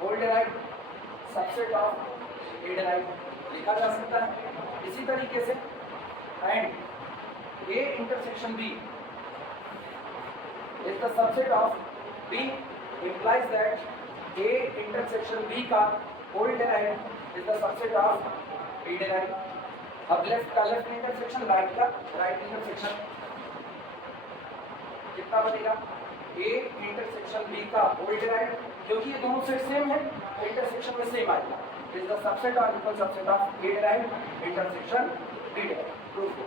whole derived subset of A derived लिखा जा सकता है। इसी तरीके से and A intersection B is the subset of B implies that a intersection b का whole derived is the subset of b derived। अब लेफ्ट का लेफ्ट इंटरसेक्शन, राइट का राइट इंटरसेक्शन कितना बनेगा, a इंटरसेक्शन b का whole derived, क्योंकि ये दोनों सेट सेम है तो इंटरसेक्शन में सेम आएगा, is the subset or equal subset of a derived intersection b derived। Proof हो।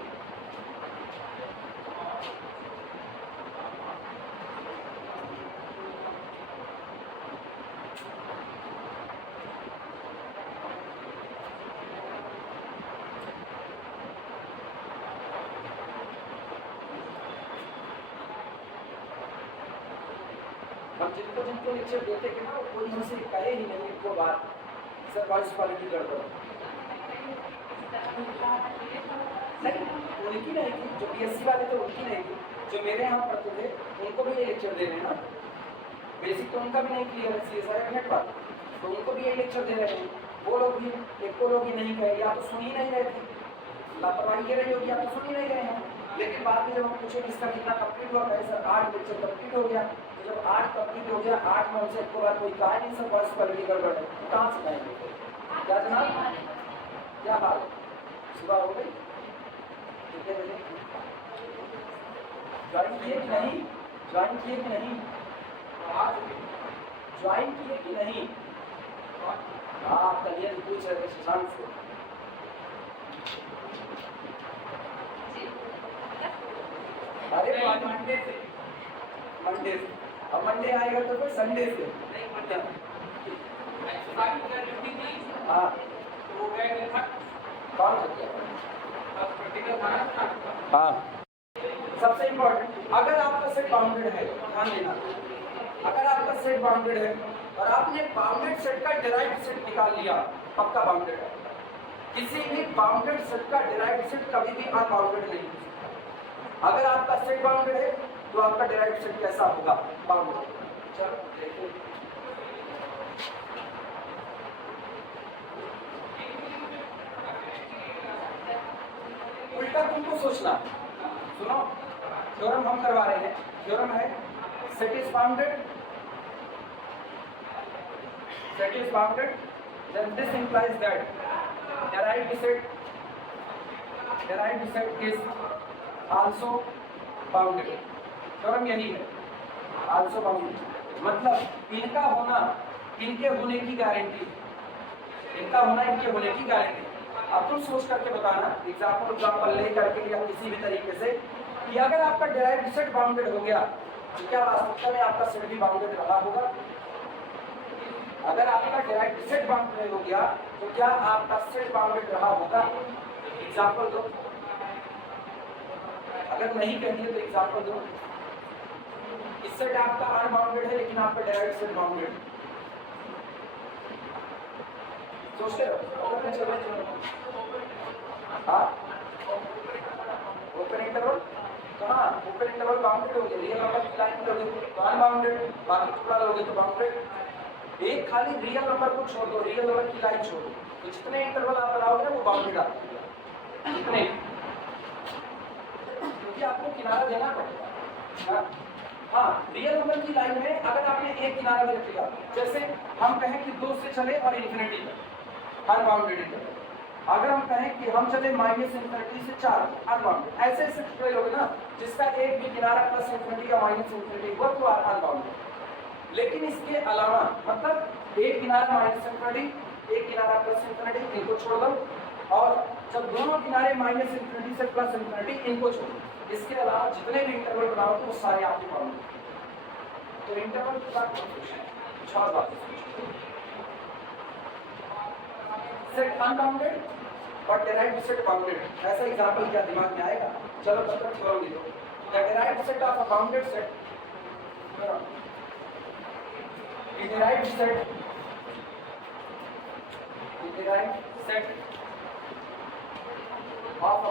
हम जिनको लेक्चर देते हैं ना, वो कोई हमसे कहे ही नहीं एक बार सर वॉइस क्वालिटी कर दो, नहीं उनकी नहीं थी, जो बीएससी वाले थे उनकी नहीं थी, जो मेरे यहाँ पढ़ते थे उनको भी ये लेक्चर दे रहे हैं ना, बेसिक तो उनका भी नहीं क्लियर है सीएसआई नेट पर, तो उनको भी ये लेक्चर दे रहे हैं, वो लोग भी एक को लोग ही नहीं कहे, या तो सुन ही नहीं रहे थे, लापरवाही कर रही होगी, या तो सुन ही नहीं रहे हैं। लेकिन बाद में जब हम पूछे कि इसका कितना कंप्लीट हुआ, कहे सर 8 लेक्चर कंप्लीट हो गया, तो जब 8 कंप्लीट हो गया, 8 में हमसे एक बार कोई कहा नहीं सर वॉइस क्वालिटी गड़बड़ है, कहाँ से कहेंगे, क्या जनाब क्या हाल, सुबह हो गई कितने बजे? ज्वाइन किए कि नहीं? ज्वाइन किए कि नहीं? ज्वाइन किए कि नहीं? हाँ, कलियर पूछ रहे थे सुशांत से। अरे मंडे से, मंडे से। अब मंडे आएगा तो फिर संडे से। नहीं मंडे। हाँ। कौन हाँ, सबसे इम्पोर्टेंट, अगर आपका सेट बाउंडेड है, ध्यान देना, अगर आपका सेट बाउंडेड है और आपने बाउंडेड सेट का डिराइव्ड सेट निकाल लिया, पक्का बाउंडेड है। किसी भी बाउंडेड सेट का डिराइव्ड सेट कभी भी अनबाउंडेड नहीं हो सकता। अगर आपका सेट बाउंडेड है तो आपका डिराइव्ड सेट कैसा होगा? बाउंडेड। चलो देखिए, उल्टा तुमको सोचना। सुनो, थ्योरम हम करवा रहे हैं। थ्योरम है set is bounded, set is bounded, then this implies that derived set is also bounded. Theorem यही है, also bounded, मतलब इनका होना, इनके होने की गारंटी, इनका होना इनके होने की गारंटी। अब तुम सोच करके बताना, एग्जाम्पल ले करके या किसी भी तरीके से, कि अगर आपका डिराइव्ड सेट बाउंडेड हो गया तो क्या वास्तविकता में आपका सेट भी बाउंडेड रहा होगा? अगर आपका डिराइव्ड सेट बाउंडेड हो गया तो क्या आपका सेट बाउंडेड रहा होगा? एग्जाम्पल दो, अगर नहीं कहेंगे तो एग्जाम्पल दो। इस सेट आपका अनबाउंडेड है लेकिन आपका डिराइव्ड सेट बाउंडेड। सोचते रहो। हाँ, ओपन इंटरवल कहाँ? ओपन इंटरवल बाउंडेड हो गया, रियल नंबर की लाइन लोगे तो अनबाउंडेड, बाकी टुकड़ा लोगे तो बाउंडेड। एक खाली रियल नंबर को छोड़ दो, रियल नंबर की लाइन छोड़ दो, तो जितने इंटरवल आप बनाओगे ना वो बाउंडेड आते हैं, जितने, क्योंकि आपको किनारा देना पड़ेगा। हाँ, रियल नंबर की लाइन में अगर आपने एक किनारा भी रखेगा, जैसे हम कहें कि 2 से चले और इन्फिनिटी तक अनबाउंडेड इंटरवल, अगर हम कहें कि हम चले -इन्फिनिटी से 4 अनबाउंडेड, ऐसे ऐसे टुकड़े लोगे ना जिसका एक भी किनारा प्लस इन्फिनिटी या माइनस इन्फिनिटी हुआ तो अनबाउंडेड। लेकिन इसके अलावा, मतलब एक किनारा -इन्फिनिटी, एक किनारा प्लस इन्फिनिटी, इनको छोड़ दो, और जब दोनों किनारे -इन्फिनिटी से प्लस इन्फिनिटी, इनको छोड़ दो। इसके अलावा जितने भी इंटरवल बनाओ तो वो सारे आपके बाउंडेड। तो इंटरवल की बात छह बात, सेट अनबाउंडेड और डिराइव्ड सेट बाउंडेड, ऐसा एग्जांपल क्या दिमाग में आएगा? चलो तब तक थ्योरम लिखो। The derived set of a bounded set, the derived set of a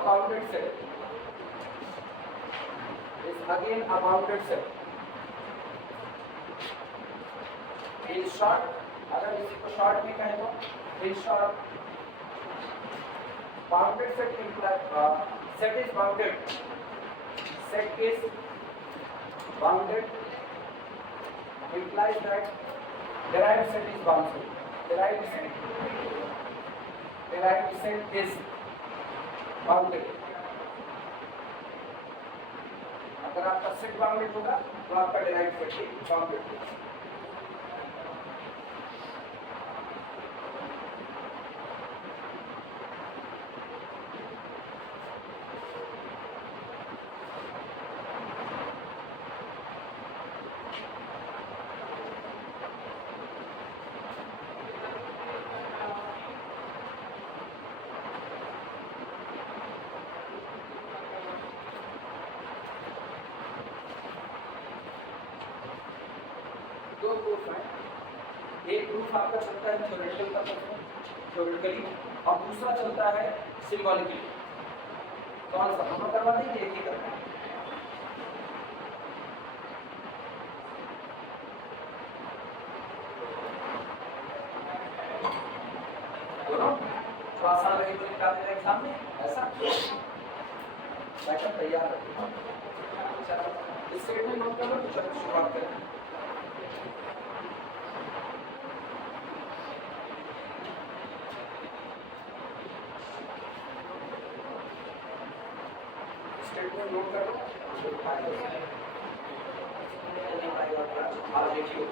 bounded set is again a bounded set, in short, अगर इसी को शॉर्ट में कहें तो in short, bounded set implies set is bounded implies that derived set is bounded. Derived set is bounded. अगर आपका सेट बाउंडेड होगा तो आपका derived set भी बाउंडेड होगा। दो प्रूफ है, एक प्रूफ आपका चलता है थ्योरेटिकली और दूसरा चलता है सिंबॉलिकली। कौन सा हम करवा देंगे? एक ही करना है। दोनों जो आसान लगे तो निकाल देना एग्जाम में, ऐसा बैठक तैयार रखिए। चलो इस सेट में नोट कर लो, तो चलो शुरुआत करें। स्टेटमेंट नोट कर लो। आप देखिए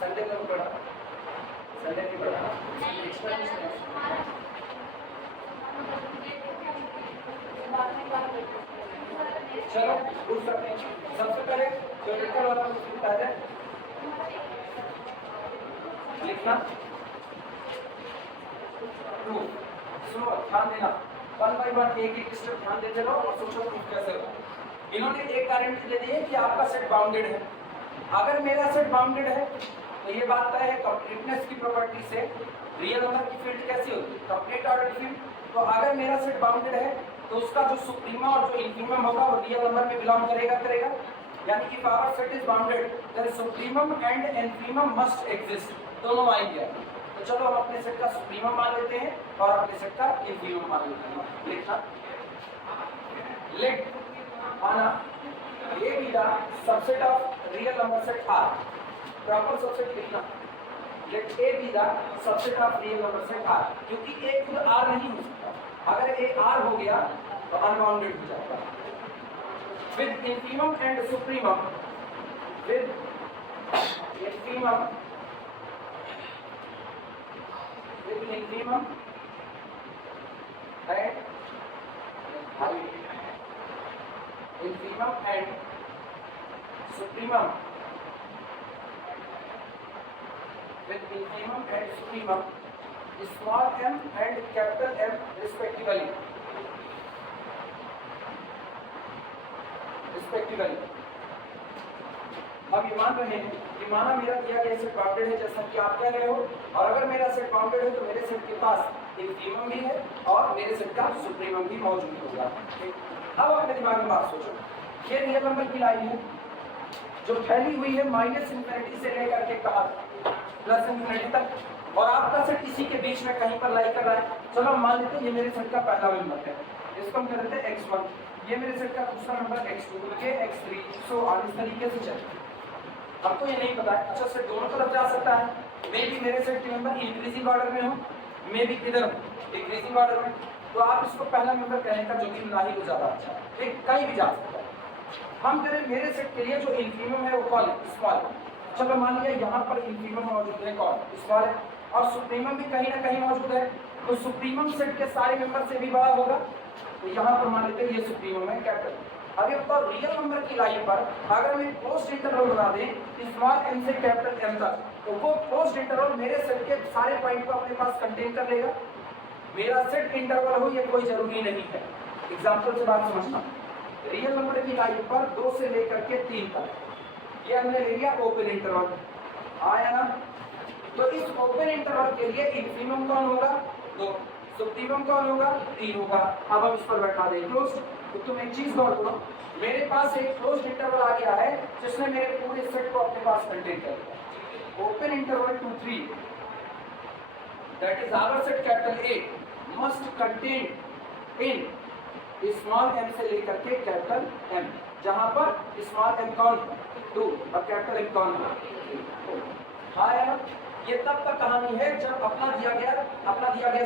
संडे को पढ़ा, संडे की पढ़ा एक्स्ट्रा चलो उठ सकते हैं। सबसे पहले थ्योरेटिकल वाला बता दें, लिखना प्रूफ। सुनो ध्यान देना, वन बाय वन एक एक स्टेप ध्यान देते रहो और सोचो प्रूफ कैसे होगा। इन्होंने एक गारंटी दे दी है कि आपका सेट बाउंडेड है। अगर मेरा सेट बाउंडेड है तो ये बात तय है कंप्लीटनेस की प्रॉपर्टी से रियल नंबर की फील्ड कैसी होगी, कंप्लीट ऑर्डर फील्ड। तो अगर मेरा सेट बाउंडेड है तो उसका जो सुप्रीमा और जो इंफीमम होगा वो रियल नंबर में बिलोंग करेगा। यानी कि power set is bounded there supremum and infimum must exist, दोनों आएंगे। तो चलो हम अपने सेट का सुप्रीमम मान लेते हैं और अपने सेट का इंफीमम मान लेते हैं। लिखना लेट आना A be the subset of real number set R. Proper subset लिखना। Let A be the subset of real number set R. क्योंकि A खुद R नहीं हो सकता। अगर A R हो गया तो अनबाउंडेड हो जाएगा। With infimum and supremum, with infimum and infimum and supremum, with infimum and supremum, small m and capital M respectively. अब ये मान रहे हैं कि माना मेरा दिया गया सेट बाउंडेड है जैसा कि आप कह रहे हो, और अगर मेरा सेट बाउंडेड है तो मेरे सेट के पास इंफीमम भी है और मेरे सेट का सुप्रीमम भी मौजूद होगा। अब अपने दिमाग में बात सोचो, ये रियल नंबर की लाइन है जो फैली हुई है माइनस इन्फिनिटी से लेकर के कहां प्लस इन्फिनिटी तक, और आपका सेट इसी के बीच में कहीं पर लाई कर रहा है। चलो मान लेते हैं ये मेरे सेट का पहला मेंबर है, इसको हम कहते हैं x1, ये मेरे सेट का दूसरा नंबर x2, ये x3, सो आगे इस तरीके से चले। हमको ये नहीं पता है, अच्छा सेट दोनों तरफ जा सकता है, मे भी मेरे सेट के मेंबर इंक्रीजिंग ऑर्डर में हो, मे भी किधर डिक्रीजिंग ऑर्डर में, तो आप इसको पहला मेंबर कहने का जो कि ना ही वो ज्यादा अच्छा है, कहीं भी जा सकता है। हम करें मेरे सेट के लिए जो इंफीमम है वो कौन है, स्मॉल। चलो मान लिया यहाँ पर इंफीमम मौजूद है, कौन, स्मॉल है, और सुप्रीमम भी कहीं ना कहीं मौजूद है, तो सुप्रीमम सेट के सारे मेंबर से भी बड़ा होगा, तो यहाँ पर मान लेते हैं ये सुप्रीमम है, कैपिटल। अब ये बताओ रियल नंबर की लाइन पर अगर मैं क्लोज्ड इंटरवल बना दें स्मॉल m से कैपिटल M तक, तो वो क्लोज्ड इंटरवल मेरे सेट के सारे पॉइंट को अपने पास कंटेन कर लेगा। मेरा सेट इंटरवल हो ये कोई जरूरी नहीं है। एग्जांपल से बात समझना, रियल नंबर की लाइन पर 2 से लेकर के 3 तक ये हमने ले लिया ओपन इंटरवल, आया ना। तो इस ओपन इंटरवल के लिए इंफीमम कौन होगा, 2, सुप्रीमम कौन होगा, 3 होगा। अब हम इस पर बैठा दें क्लोज। तो तुम एक चीज गौर करो, मेरे पास एक क्लोज इंटरवल आ गया है जिसने मेरे पूरे सेट को अपने पास कंटेन कर लिया। Open interval 2 3 that is our set capital A must contain in small m से लेकर के कैपिटल M, जहां पर स्मॉल m कौन 2 और कैपिटल M कौन है। हाँ यार, ये तब तक कहानी है जब अपना दिया गया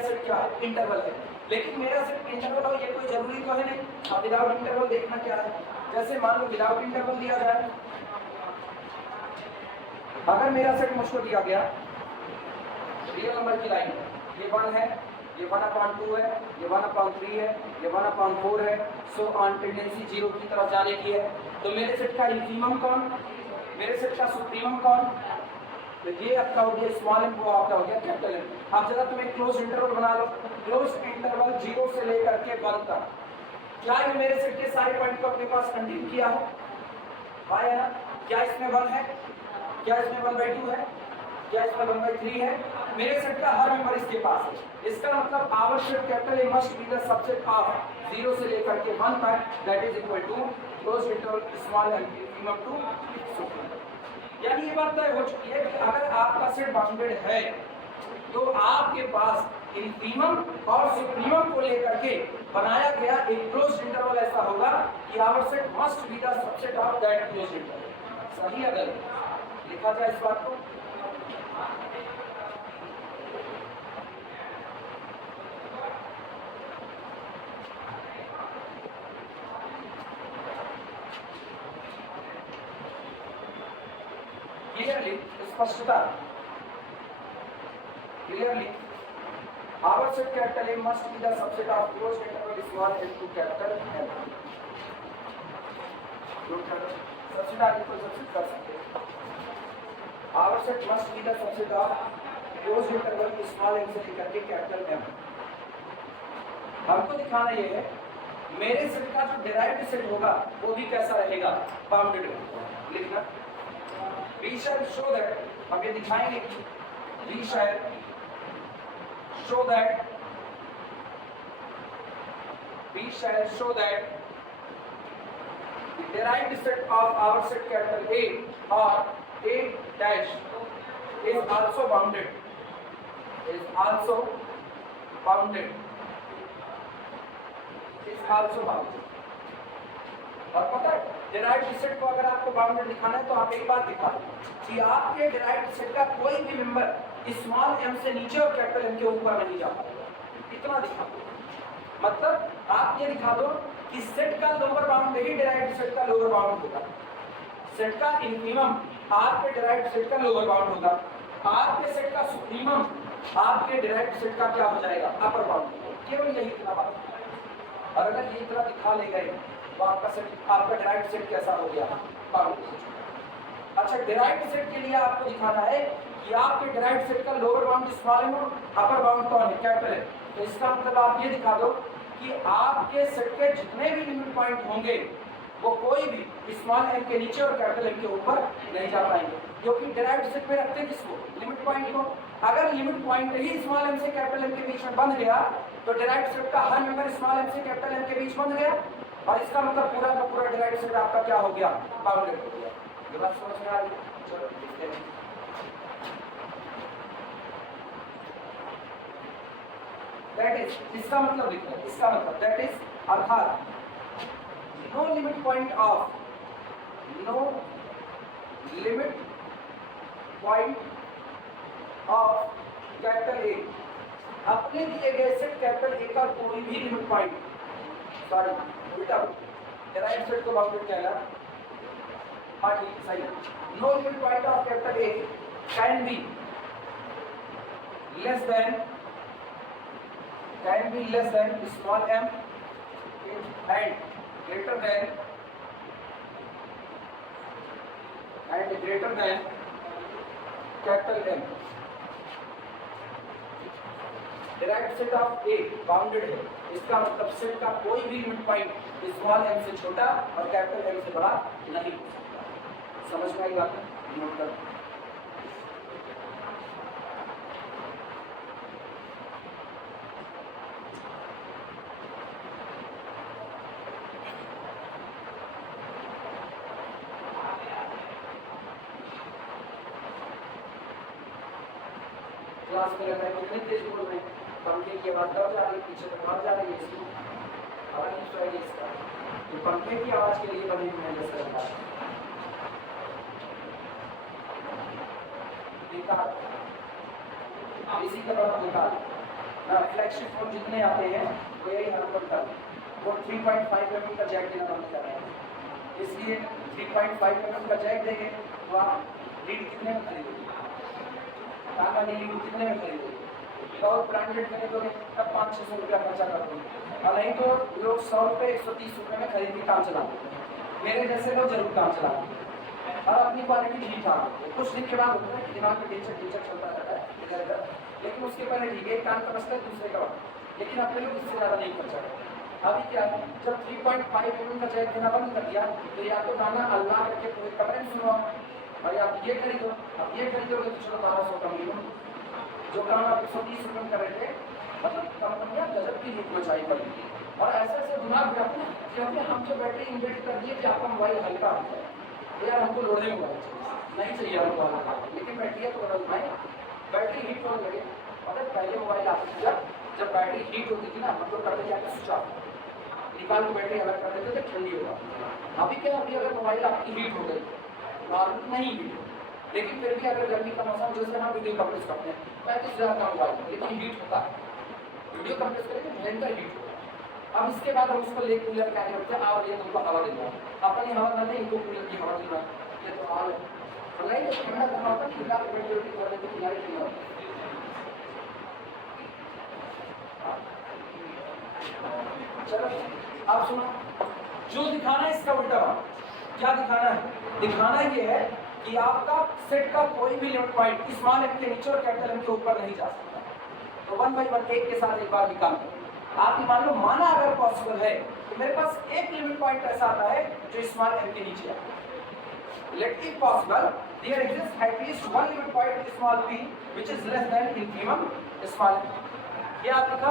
सेट क्या है, इंटरवल है। लेकिन मेरा सेट इंटरवल हो ये कोई जरूरी तो है नहीं। अब विदाउट इंटरवल देखना क्या है, जैसे मान लो विदाउट इंटरवल दिया जाए, अगर मेरा सेट मुझको दिया गया रियल नंबर की लाइन, ये 1 है, ये 1/2 है, ये 1/3 है, ये 1/4 है, सो ऑन टेंडेंसी 0 की तरफ जाने की है, तो मेरे सेट का इंफीमम कौन, मेरे सेट का सुप्रीमम कौन, तो ये आपका हो गया स्मॉल m, वो आपका हो गया कैपिटल M। अब जरा तुम एक क्लोज इंटरवल बना लो, क्लोज इंटरवल 0 से लेकर के 1 तक, क्या ये मेरे सेट के सारे पॉइंट को अपने पास कंटेन किया है, आया ना। क्या इसमें 1 है? क्या इसमें 1/2 है? क्या इसमें 1/3 है? मेरे सेट का हर मेंबर इसके पास है। इसका मतलब our set capital A must be the subset of 0 से लेकर के 1 तक, that is equal to close interval small m minimum to supreme. यानी ये बात तय हो चुकी है कि अगर आपका सेट बाउंडेड है तो आपके पास इंफीमम और सुप्रीमम को लेकर के बनाया गया एक क्लोज इंटरवल ऐसा होगा कि our set must be the subset of that close interval. सही है गलत? लिखा जाए इस बात को। क्लियरली, स्पष्टता, clearly, our set capital M must be the subset of closed interval small m to capital M। Subset आगे कोई सबसेट कर सकते हैं। Our set must be the subset of closed interval small m से लेकर के कैपिटल M। हमको दिखाना ये है मेरे सेट का जो डिराइव्ड सेट होगा वो भी कैसा रहेगा, बाउंडेड होगा। लिखना we shall show that, हम ये दिखाएंगे we shall show that the derived set of our set capital A or A dash is also bounded, और पता है डिराइव्ड सेट को अगर आपको बाउंडेड दिखाना है तो आप एक बात दिखा दो कि आपके डिराइव्ड सेट का कोई भी मेंबर स्मॉल m से नीचे और कैपिटल M के ऊपर नहीं जा पाएगा। इतना दिखा दो, मतलब आप ये दिखा दो कि सेट का लोअर बाउंड ही डिराइव्ड सेट का लोअर बाउंड होगा, सेट का इनफीमम आपके डिराइव्ड सेट का लोअर बाउंड होगा, आपके सेट का सुप्रीमम आपके डिराइव्ड सेट का क्या हो जाएगा, अपर बाउंड। केवल यही इतना बात। और अगर ये इतना दिखा ले गए तो आपका सेट, आपका डिराइव्ड सेट कैसा हो गया, बाउंड। अच्छा, डिराइव्ड सेट के लिए आपको दिखाना है कि आपके डिराइव्ड सेट का लोअर बाउंड स्मॉल m और अपर बाउंड कौन है, कैपिटल है। तो इसका मतलब आप ये दिखा दो कि आपके सेट के जितने भी लिमिट पॉइंट होंगे वो कोई भी स्मॉल m के नीचे और कैपिटल M के ऊपर नहीं जा पाएंगे, क्योंकि डिराइव्ड सेट में रखते हैं किसको, लिमिट पॉइंट को। अगर लिमिट पॉइंट ही स्मॉल m से कैपिटल M के बीच में बंध गया तो डिराइव्ड सेट का हर मेंबर स्मॉल m से कैपिटल M के बीच बंध गया, और इसका मतलब पूरा का पूरा डिराइव्ड सेट आपका क्या हो गया, बाउंडेड हो गया। ये बात समझ में आ रही है? चलो देखते हैं। दैट इज, इसका मतलब लिखो, इसका मतलब दैट इज अर्थात no limit point of capital A, अपने दिए गए सेट कैपिटल ए का कोई भी लिमिट पॉइंट, सॉरी उल्टा, डिराइव्ड सेट को बाउंडेड कहना, हाँ ठीक सही। No limit point of capital A can be less than small m and greater than capital M। Derived set of A bounded है, इसका मतलब सेट का कोई भी लिमिट पॉइंट स्मॉल m से छोटा और कैपिटल M से बड़ा नहीं हो सकता। समझ में आई बात? नोट कर। क्लास में लग रहा है कितने तेज बोल रहे हैं, पंखे की आवाज दब जा रही है, पीछे तक आवाज जा रही है, इसकी आवाज नहीं सुनाई इसका, तो पंखे की आवाज के लिए बनी हुई है जैसे लगता है। निकाल, इसी तरह निकाल ना, फ्लैगशिप फोन जितने आते हैं वो यही हरकत कर, वो 3.5 mm का जैक देना बंद कर रहे हैं, इसलिए 3.5 mm का जैक देंगे तो आप लीड कितने में खरीदेंगे, टाटा नीली कितने में खरीदोगे, बहुत ब्रांडेड खरीदोगे तब 500-600 रुपया खर्चा कर दोगे, और नहीं तो लोग 100 रुपये 130 रुपये में खरीद के काम चलाते हैं। मेरे जैसे लोग जरूर काम चलाते हैं और अपनी क्वालिटी ठीक ठाक होती है। कुछ दिन के बाद होता है कि दिमाग में टीचर चलता रहता है इधर उधर, लेकिन उसके पहले ठीक है, एक कान का मसला है दूसरे का, लेकिन अपने लोग इससे ज़्यादा नहीं खर्चा करते। अभी क्या है, जब 3.5 mm का चेक देना बंद कर दिया तो या तो गाना अल्लाह करके पूरे कमरे में सुनो, और आप ये खरीदो, अब ये खरीदोगे तो चलो 1200 का मिनिमम, जो काम आप 130 रुपये में कर रहे थे, मतलब कंपनियां गजब की लूट मचाई पड़ी। और ऐसे ऐसे दिमाग में अपने कहते हम जो बैटरी इंजेक्ट कर दिए कि आपका मोबाइल हल्का हो जाए, यार हमको लोड़े मोबाइल नहीं चाहिए हमको हल्का, लेकिन बैटरी तो बदल पाए, बैटरी हीट होने लगे। और पहले मोबाइल आते थे जब बैटरी हीट होती थी ना, मतलब करते जाकर स्विच ऑफ निकाल के बैटरी अलग कर देते थे, ठंडी होगा। अभी क्या, अभी अगर मोबाइल आपकी हीट हो गई, नॉर्मल नहीं हीट हो, लेकिन फिर भी अगर गर्मी का मौसम, जैसे हम वीडियो कंप्रेस करते हैं 35,000 का मोबाइल, लेकिन हीट होता है, वीडियो कंप्रेस करेंगे भयंकर हीट होगा। अब इसके बाद हम उसको ले कूलर क्या करते हैं, और ये तुमको हवा देगा, अपनी हवा ना नहीं, इनको कूलर की हवा देगा, ये तो हाल है। नहीं तो ठंडा कहाँ होता है, ठंडा वेंटिलेटर वाले तो किनारे नहीं होता। चलो आप सुनो, जो दिखाना है इसका उल्टा बात, क्या दिखाना है, दिखाना ये है कि आपका सेट का कोई भी लिमिट पॉइंट स्मॉल एम के नीचे और कैपिटल एम के ऊपर नहीं जा सकता। तो 1 बाई 1 एक के साथ एक बार निकाल दो। आप मान लो, माना अगर पॉसिबल है तो मेरे पास एक लिमिट पॉइंट ऐसा आता है जो स्मॉल एम के नीचे आता है। Let if possible there exist at least one limit point small p which is less than infimum small m। ये आप लिखा,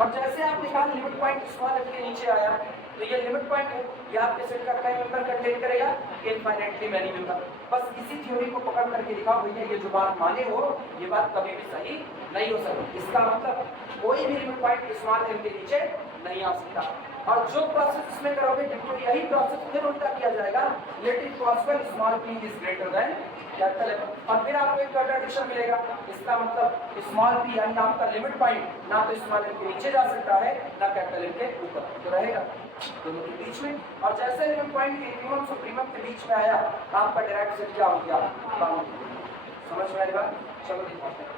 और जैसे आप निकाल लिमिट पॉइंट स्मॉल एम के नीचे आया तो ये लिमिट पॉइंट है, ये आपके सेट का कई मेंबर कंटेन करेगा, इनफाइनाइटली मैनी मेंबर। बस इसी थ्योरी को पकड़ करके दिखाओ भैया, ये जो बात माने हो ये बात कभी भी सही नहीं हो सकती। इसका मतलब कोई भी लिमिट पॉइंट स्मॉल एम के नीचे नहीं आ सकता। और जो प्रोसेस इसमें करोगे तो यही प्रोसेस फिर उल्टा किया जाएगा, let it possible small p is greater than capital M, और फिर आपको एक कंट्राडिक्शन मिलेगा। इसका मतलब स्मॉल p यानी आपका लिमिट पॉइंट ना तो स्मॉल m के नीचे जा सकता है ना कैपिटल M के ऊपर, तो रहेगा दोनों के बीच में। और जैसे लिमिट पॉइंट मिनिमम सुप्रीमम के बीच में आया, आपका डायरेक्ट सेट क्या हो गया, समझ में आएगा। चलो दिखाते हैं,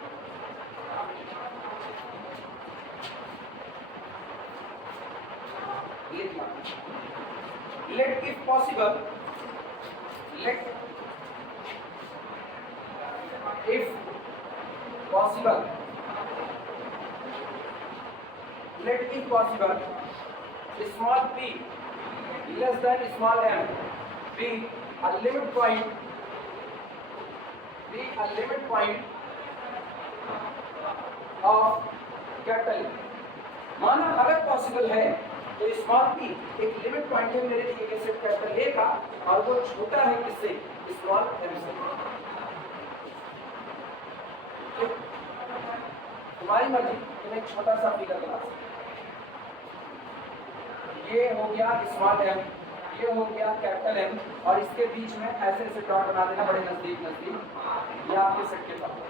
let if possible, let if possible, let if possible small p less than small m be a limit point, be a limit point of capital M। माना अगर पॉसिबल है तो स्मॉल p एक लिमिट पॉइंट है मेरे दिए गए सेट कैपिटल A का, और वो छोटा है किससे, स्मॉल m से। तो तुम्हारी मर्जी, तुम एक छोटा सा फिगर बना सकते, ये हो गया स्मॉल m, ये हो गया कैपिटल M, और इसके बीच में ऐसे ऐसे डॉट बना देना बड़े नजदीक नजदीक, ये आपके सेट के पास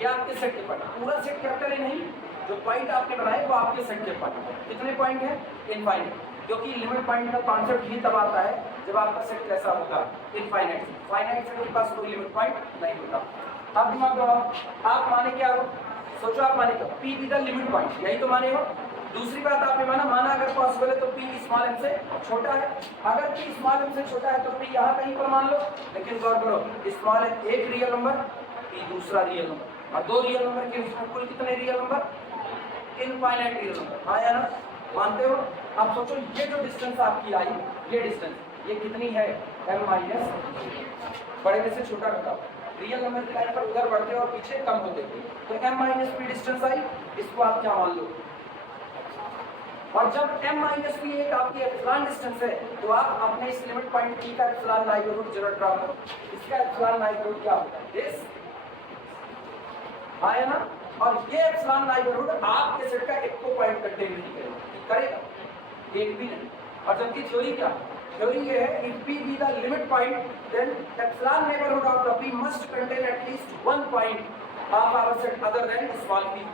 ये आपके सेट के पॉइंट, पूरा सेट कैपिटल है नहीं, जो पॉइंट आपने बनाए वो आपके सेट के पॉइंट। कितने पॉइंट है, इनफाइनाइट, क्योंकि लिमिट पॉइंट का कॉन्सेप्ट ही तब आता है जब आपका सेट कैसा होगा, इनफाइनाइट। फाइनाइट सेट के पास कोई लिमिट पॉइंट नहीं होता। आप दिमाग लगाओ, आप माने क्या हो, सोचो आप माने क्या, p भी द लिमिट पॉइंट, यही तो माने हो। दूसरी बात आपने माना अगर पॉसिबल है तो p स्मॉल m से छोटा है, अगर p स्मॉल m से छोटा है तो p यहाँ कहीं पर मान लो, लेकिन गौर करो स्मॉल m एक रियल नंबर, p दूसरा रियल नंबर, और दो रियल नंबर के बीच में कुल कितने real number, infinite real number. हाँ या ना, मानते हो। अब सोचो ये जो डिस्टेंस आपकी आई, ये डिस्टेंस ये कितनी है, m माइनस बड़े में से छोटा घटाओ, रियल नंबर की लाइन पर उधर बढ़ते और पीछे कम होते, तो m माइनस p डिस्टेंस आई, इसको आप क्या मान लो। और जब m माइनस p एक आपकी एप्सिलॉन डिस्टेंस है, तो आप अपने इस लिमिट पॉइंट p का एप्सिलॉन नाइबरहुड जरूर ड्रा करो। इसका एप्सिलॉन नाइबरहुड क्या होता है, दिस, हाँ है ना। और ये एप्सिलॉन नाइबरहुड आपके सेट का एक को पॉइंट कंटेन नहीं करेगा, एक भी नहीं। और जबकि थ्योरी क्या, थ्योरी ये है if p be the limit point then epsilon neighborhood of the p must contain at least one point of our set other than small p।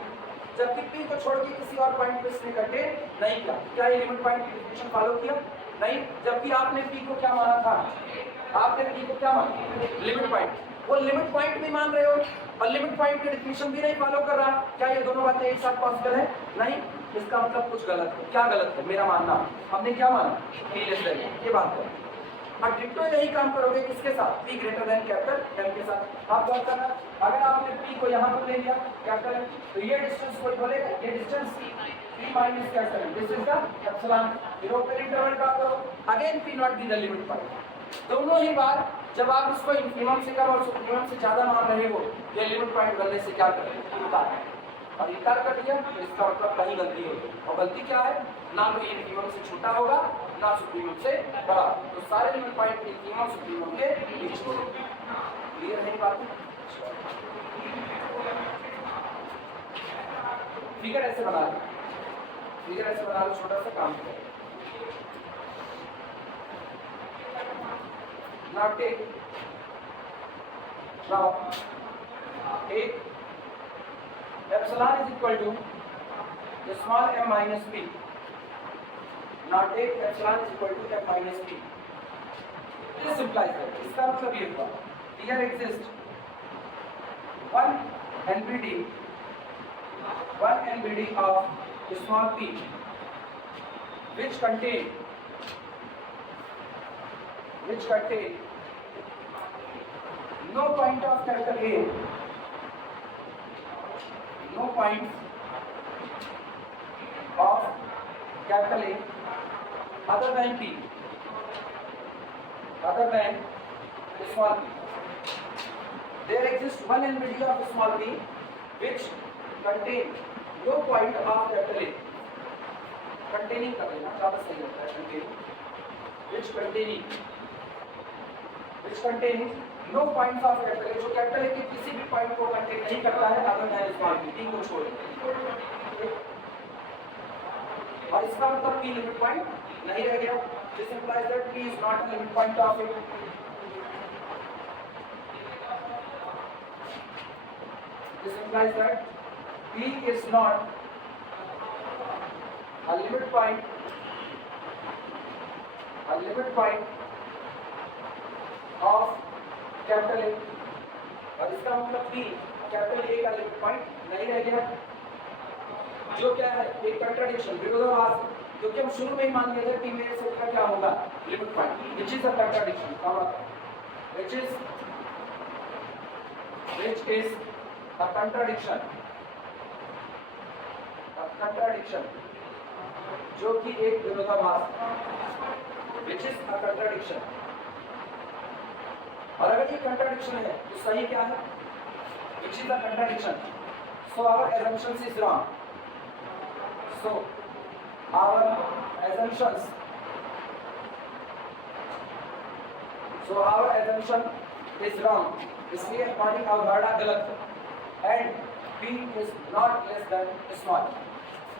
जबकि p को छोड़ के किसी और पॉइंट पे इसने कंटेन नहीं किया। क्या ये लिमिट पॉइंट की डेफिनेशन फॉलो किया, नहीं। जबकि आपने p को क्या माना था, आपने p को क्या माना, लिमिट पॉइंट, वो लिमिट पॉइंट भी मान रहे हो और लिमिट पॉइंट की डेफिनेशन भी नहीं फॉलो कर रहा। क्या ये दोनों बातें एक साथ पॉसिबल है, नहीं। इसका मतलब कुछ गलत है। क्या गलत है, मेरा मानना, हमने क्या माना, p लेस देन, ये बात है। और डिट्टो यही काम करोगे किसके साथ, p greater than capital M के साथ। आप क्या करना, अगर आपने p को यहाँ पर ले लिया कैपिटल M, तो ये डिस्टेंस कोई बोलेगा, ये distance p minus capital M, this is the epsilon. फिर ओपन इंटरवल ड्रा करो, again p not be the limit point. दोनों ही बार जब आप इसको इन्फिनिमम से कम और सुप्रीमम से ज्यादा मान रहे हो, ये लिमिट पॉइंट बनने से क्या करें, उतार, और इतार कर दिया तो इसका मतलब कहीं गलती होगी, और गलती क्या है, ना तो इन्फिनिमम से छोटा होगा ना सुप्रीमम से बड़ा, तो सारे लिमिट पॉइंट इन्फिनिमम सुप्रीमम के बीच में। क्लियर है बात? फिगर ऐसे बना लो, फिगर ऐसे बना लो, छोटा सा काम करो। Now take epsilon is equal to the small m minus p. Now take epsilon is equal to m minus p. This implies that इसका मतलब ये हुआ, here exists one NBD of small p which contain no point of capital A, no point of capital A other than P, other than small p. There exists one NBD of small p which contain no point of capital A. Containing कर लेना ज़्यादा सही होता है, containing which containing no points of capital A, जो कैपिटल A के किसी भी पॉइंट को कंटेन नहीं करता है अदर देन स्मॉल p को छोड़ के, और इसका मतलब p लिमिट पॉइंट नहीं रह गया। This implies that p is not a limit point of it। This implies that p is not a limit point of capital A, और इसका मतलब p कैपिटल A का लिमिट पॉइंट नहीं रह गया, जो क्या है एक कंट्राडिक्शन, विरोधाभास, क्योंकि हम शुरू में ही मान लिए थे p में से का क्या होगा limit point, which is a contradiction, which is a contradiction, जो कि एक विरोधाभास, which is a contradiction। और अगर ये कंट्राडिक्शन है तो सही क्या है, which is a contradiction, so our assumption is wrong, so our assumption is wrong, इसलिए हमारी अवधारणा गलत है, and p is not less than small,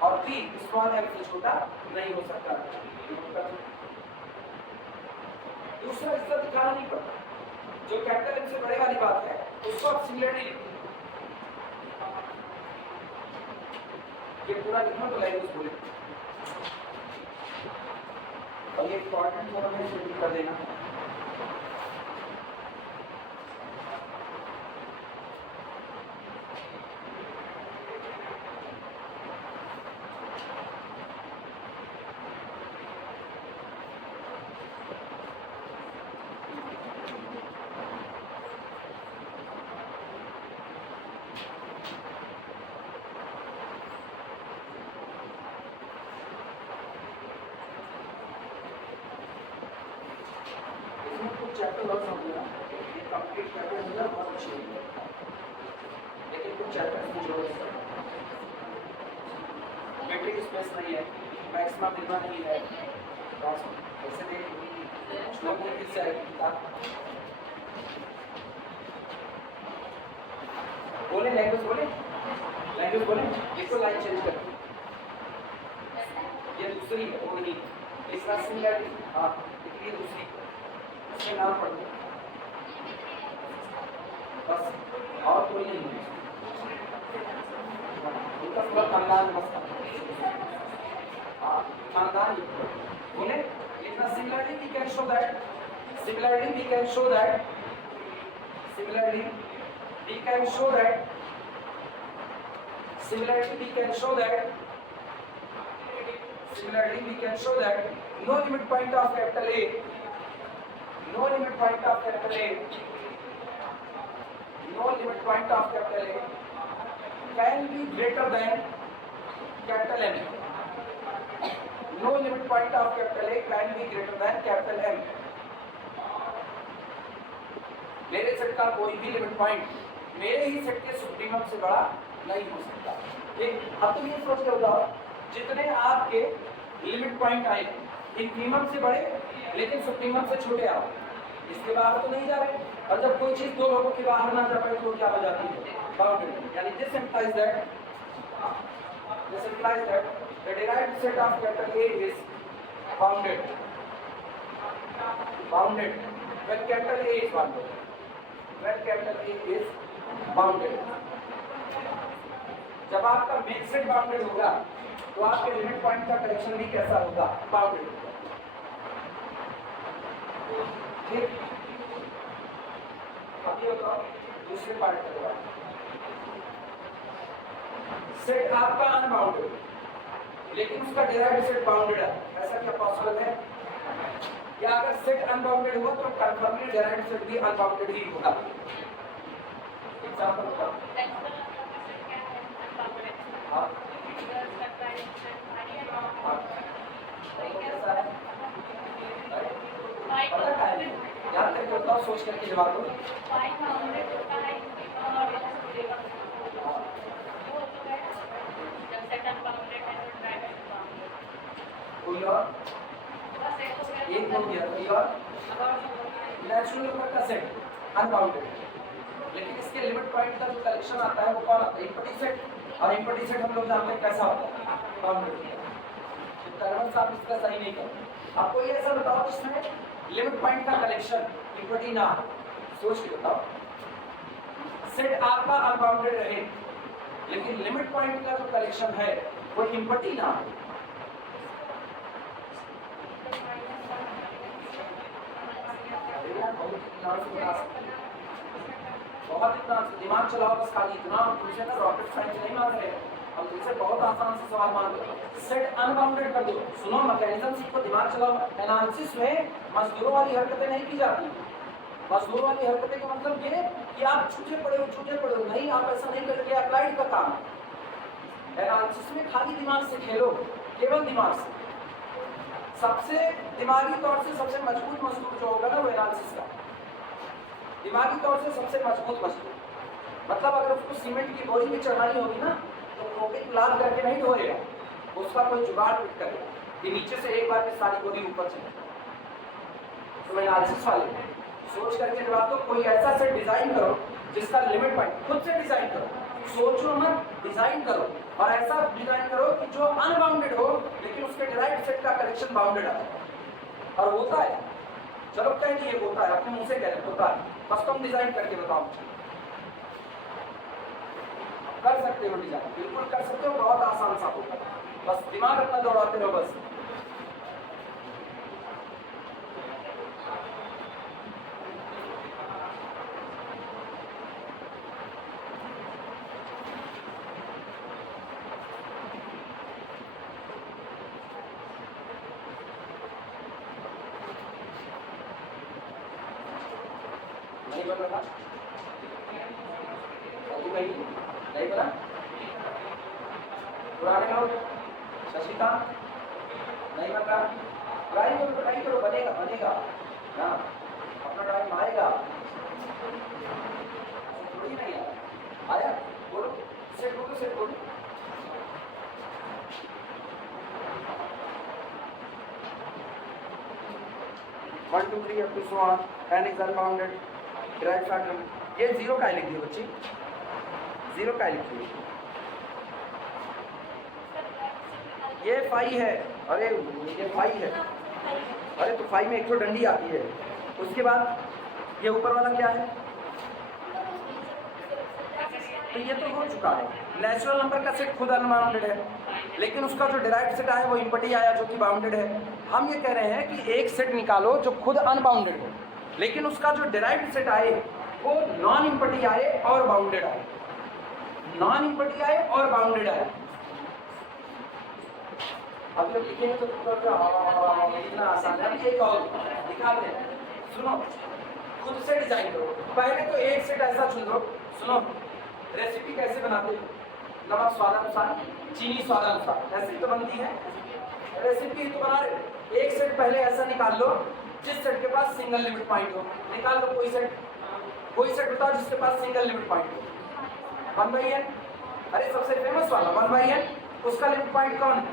और p small m से छोटा नहीं हो सकता। दूसरा इसका दिखाना नहीं पड़ता, जो कैपिटल M से बड़े वाली बात है उसको आप सिमिलरली लिखो, ये पूरा लिखना तो लैंग्वेज बोले, और ये इंपॉर्टेंट थोड़ा मैं शेयर कर देना। चैप्टर और समझना, ये कंप्लीट चैप्टर समझना बहुत अच्छी है, लेकिन कुछ चैप्टर की जरूरत है, मेट्रिक स्पेस नहीं है, मैक्सिमम मिलना नहीं है, ऐसे देख श्लोकों की से बोले लैंग्वेज बोले, इसको लाइन चेंज कर, ये दूसरी है वो नहीं, इसका सिमिलरिटी, हाँ ये दूसरी, इसके नाम पढ़ दो बस, और कोई नहीं है, उनका पूरा खानदान मस्त, हाँ खानदान बोले इतना। Similarly we can show that no limit point of capital A no limit point of capital A, no limit point of capital A can be greater than capital M. No limit point of capital A can be greater than capital M. मेरे सेट का कोई भी लिमिट पॉइंट मेरे ही सेट के सुप्रीमम से बड़ा नहीं हो सकता। ठीक, अब तुम ये सोच के बताओ, जितने आपके लिमिट पॉइंट आए इंफीमम से बड़े लेकिन सुप्रीमम से छोटे आओ, इसके बाहर तो नहीं जा रहे। और जब कोई चीज दो लोगों के बाहर ना जा पाए तो क्या हो जाती है? बाउंडेड। यानी this implies that the derived set of capital A is bounded when capital A is bounded. When capital A is bounded. जब आपका मेन सेट बाउंडेड होगा तो आपके लिमिट पॉइंट का कलेक्शन भी कैसा होगा? बाउंडेड। ठीक, अब ये बताओ दूसरे पार्ट का सेट आपका अनबाउंडेड लेकिन उसका डिराइव्ड सेट बाउंडेड है, ऐसा क्या पॉसिबल है? या अगर सेट अनबाउंडेड हुआ तो कंफर्मली डिराइव्ड सेट भी अनबाउंडेड ही होगा। एग्जांपल बताओ। हाँ, याद करके बताओ, सोच करके जवाब दो। कोई और? एक हो गया, कोई और? नेचुरल नंबर का सेट अनबाउंडेड, लेकिन इसके लिमिट पॉइंट का जो कलेक्शन आता है वो कौन आता है? Empty set. और इम्पटी सेट हम लोग जानते हैं कैसा होता है? बाउंडेड। तो कर्मन साहब इसका सही नहीं कर। आपको ये ऐसा बताओ जिसमें लिमिट पॉइंट का कलेक्शन इम्पटी ना हो, सोच के बताओ। सेट आपका अनबाउंडेड रहे लेकिन लिमिट पॉइंट का जो कलेक्शन है वो इम्पटी ना हो। बहुत इतना दिमाग चलाओ बस, खाली इतना तुमसे ना रॉकेट साइंस नहीं मांग रहे, हम तुमसे बहुत आसान से सवाल मांग रहे हैं। सेट अनबाउंडेड कर दो। सुनो, मैकेनिज्म सीखो, दिमाग चलाओ। एनालिसिस में मजदूरों वाली हरकतें नहीं की जाती। मजदूरों वाली हरकतें का मतलब ये कि आप छूटे पड़े हो, नहीं, आप ऐसा नहीं करके अप्लाइड का काम है। एनालिसिस में खाली दिमाग से खेलो, केवल दिमाग से। सबसे दिमागी तौर से सबसे मजबूत मजदूर जो होगा ना वो एनालिसिस का, दिमागी तौर से सबसे मजबूत मजदूर। मतलब अगर उसको सीमेंट की बोरी भी चढ़ानी होगी ना तो प्रोटीन लाद करके नहीं ढोएगा, उसका कोई जुगाड़ फिट करेगा कि नीचे से एक बार में सारी बोरी ऊपर चले। तो एनालिसिस वाले सोच करके जवाब दो। कोई ऐसा सेट डिजाइन करो जिसका लिमिट पॉइंट खुद से डिजाइन करो, सोचो मत, डिजाइन करो। और ऐसा डिजाइन करो कि जो अनबाउंडेड हो लेकिन उसके डिराइव्ड सेट का कलेक्शन बाउंडेड है। और होता है, चलो कह दिए होता है, अपने मुंह से कह रहे होता है, बस तुम डिजाइन करके बताओ। कर सकते हो डिजाइन, बिल्कुल कर सकते हो, बहुत आसान सा होगा, बस दिमाग अपना दौड़ाते रहो बस। नहीं बन रहा, नहीं बना। पुराने लोग शशिकांत नहीं बन रहा, ट्राई करो, बनेगा ना, अपना टाइम आएगा। थोड़ी नहीं आया, बोलो सेट बोलो। One two three up to so on, n is unbounded, derived factor. ये जीरो का लिख दियो बच्ची, जीरो का लिख दियो। ये फाई है, अरे ये फाई है, अरे तो फाई में एक तो डंडी आती है, उसके बाद ये ऊपर वाला क्या है? तो ये तो हो चुका है। नेचुरल नंबर का सेट खुद अनबाउंडेड है लेकिन उसका जो डिराइव्ड सेट आया वो इम्पटी आया जो कि बाउंडेड है। हम ये कह रहे हैं कि एक सेट निकालो जो खुद अनबाउंडेड हो लेकिन उसका जो डिराइव्ड सेट आए वो नॉन इम्पटी आए और बाउंडेड आए, नॉन इम्पटी आए और बाउंडेड आए। अभी अब लिखेंगे तो इतना आसान है। अभी एक और दिखाते हैं, सुनो, खुद से डिजाइन करो। पहले तो एक सेट ऐसा चुन लो। सुनो, रेसिपी कैसे बनाते हो? नमक स्वादानुसार, चीनी स्वादानुसार, ऐसे तो बनती है रेसिपी। तो बना रहे हो, एक सेट पहले ऐसा निकाल लो जिस सेट के पास सिंगल लिमिट पॉइंट हो। निकाल लो कोई सेट बताओ जिसके पास सिंगल लिमिट पॉइंट हो। 1/n, अरे सबसे फेमस वाला 1/n, उसका लिमिट पॉइंट कौन है?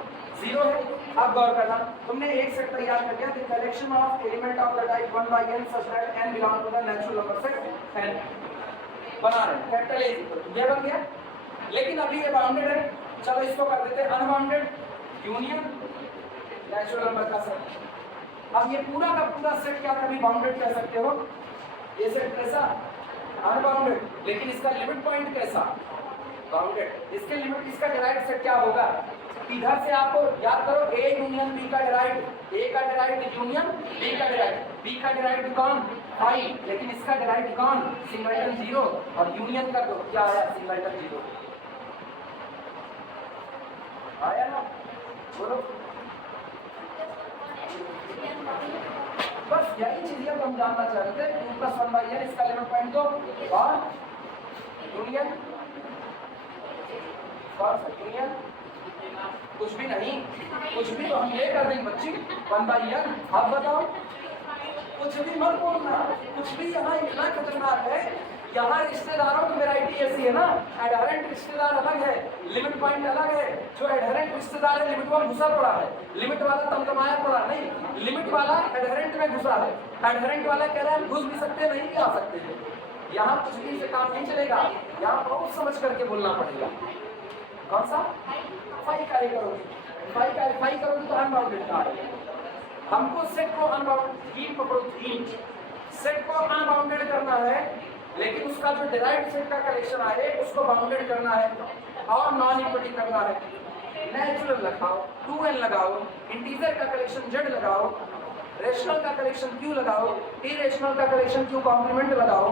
0 है। अब गौर करना, तुमने एक सेट तैयार कर दिया, the collection of element of the type 1/n such that n belong to the natural number set n बना रहे हैं, कैपिटल A ये बन गया। लेकिन अभी ये बाउंडेड है, चलो इसको कर देते हैं अनबाउंडेड यूनियन नेचुरल नंबर का सेट। अब ये पूरा का पूरा सेट क्या कभी बाउंडेड कह सकते हो? ये सेट कैसा? अनबाउंडेड, लेकिन इसका लिमिट पॉइंट कैसा? बाउंडेड। इसके लिमिट, इसका डिराइव्ड सेट क्या होगा? इधर से आपको याद करो, A यूनियन B का डिराइव्ड, A का डिराइव्ड यूनियन B का डिराइव्ड, B का डिराइव्ड कौन? 5, लेकिन इसका डिराइव्ड कौन? सिंगलटन 0, और यूनियन कर दो, क्या आया? सिंगलटन 0 आया ना? बोलो, बस यही चीज हम जानना चाह रहे थे। 2 + 1/n, इसका लिमिट पॉइंट दो, और यूनियन यूनियन कुछ भी नहीं, कुछ भी तो हम ये कर देंगे बच्ची 1/n। अब बताओ, कुछ भी मत बोलना, कुछ भी। यहाँ इतना खतरनाक है, यहाँ रिश्तेदारों की वैरायटी ऐसी है ना, एडहरेंट रिश्तेदार अलग है, लिमिट पॉइंट अलग है। जो एडहरेंट रिश्तेदार है, लिमिट वाला घुसा पड़ा है, लिमिट वाला तमतमाया पड़ा नहीं, लिमिट वाला एडहरेंट में घुसा है। एडहरेंट वाला कह रहा है हम घुस भी सकते नहीं भी आ सकते हैं। यहाँ कुछ भी से काम नहीं चलेगा, यहाँ बहुत समझ करके बोलना पड़ेगा। कौन सा? फाई कार्य करोगे, फाई करोगे तो अनबाउंडेड का आएगा। हमको सेट को अनबाउंडेड, थीम पकड़ो, थीम सेट को अनबाउंडेड करना है, लेकिन उसका जो डिराइव्ड सेट का कलेक्शन आए उसको बाउंडेड करना है और नॉन इक्विटी करना है। नेचुरल लगाओ, 2n लगाओ, इंटीजर का कलेक्शन z लगाओ, रेशनल का कलेक्शन q लगाओ, इरेशनल का कलेक्शन q कॉम्प्लीमेंट लगाओ,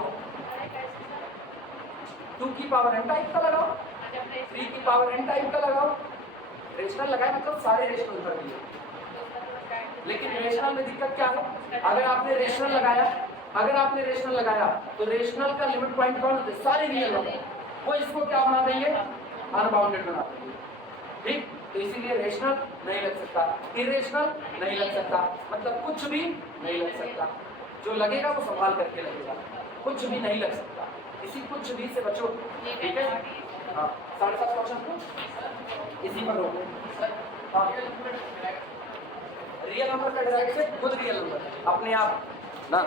2 की पावर n टाइप का लगाओ, 3 की पावर n टाइप का लगाओ। रेशनल लगाए मतलब सारे रेशनल कर दिए, लेकिन रेशनल में दिक्कत क्या है? अगर आपने रेशनल लगाया तो रेशनल का लिमिट पॉइंट कौन होते? सारे रियल होते, वो इसको क्या बना देंगे? अनबाउंडेड बना देंगे। ठीक, तो इसीलिए रेशनल नहीं लग सकता, इरेशनल नहीं लग सकता, मतलब कुछ भी नहीं लग सकता। जो लगेगा वो संभाल करके लगेगा, कुछ भी नहीं लग सकता। इसी कुछ भी से बचो, ठीक है? हाँ, 7.5 क्वेश्चन इसी पर रोको। रियल नंबर का डिराइव्ड से खुद रियल नंबर अपने आप ना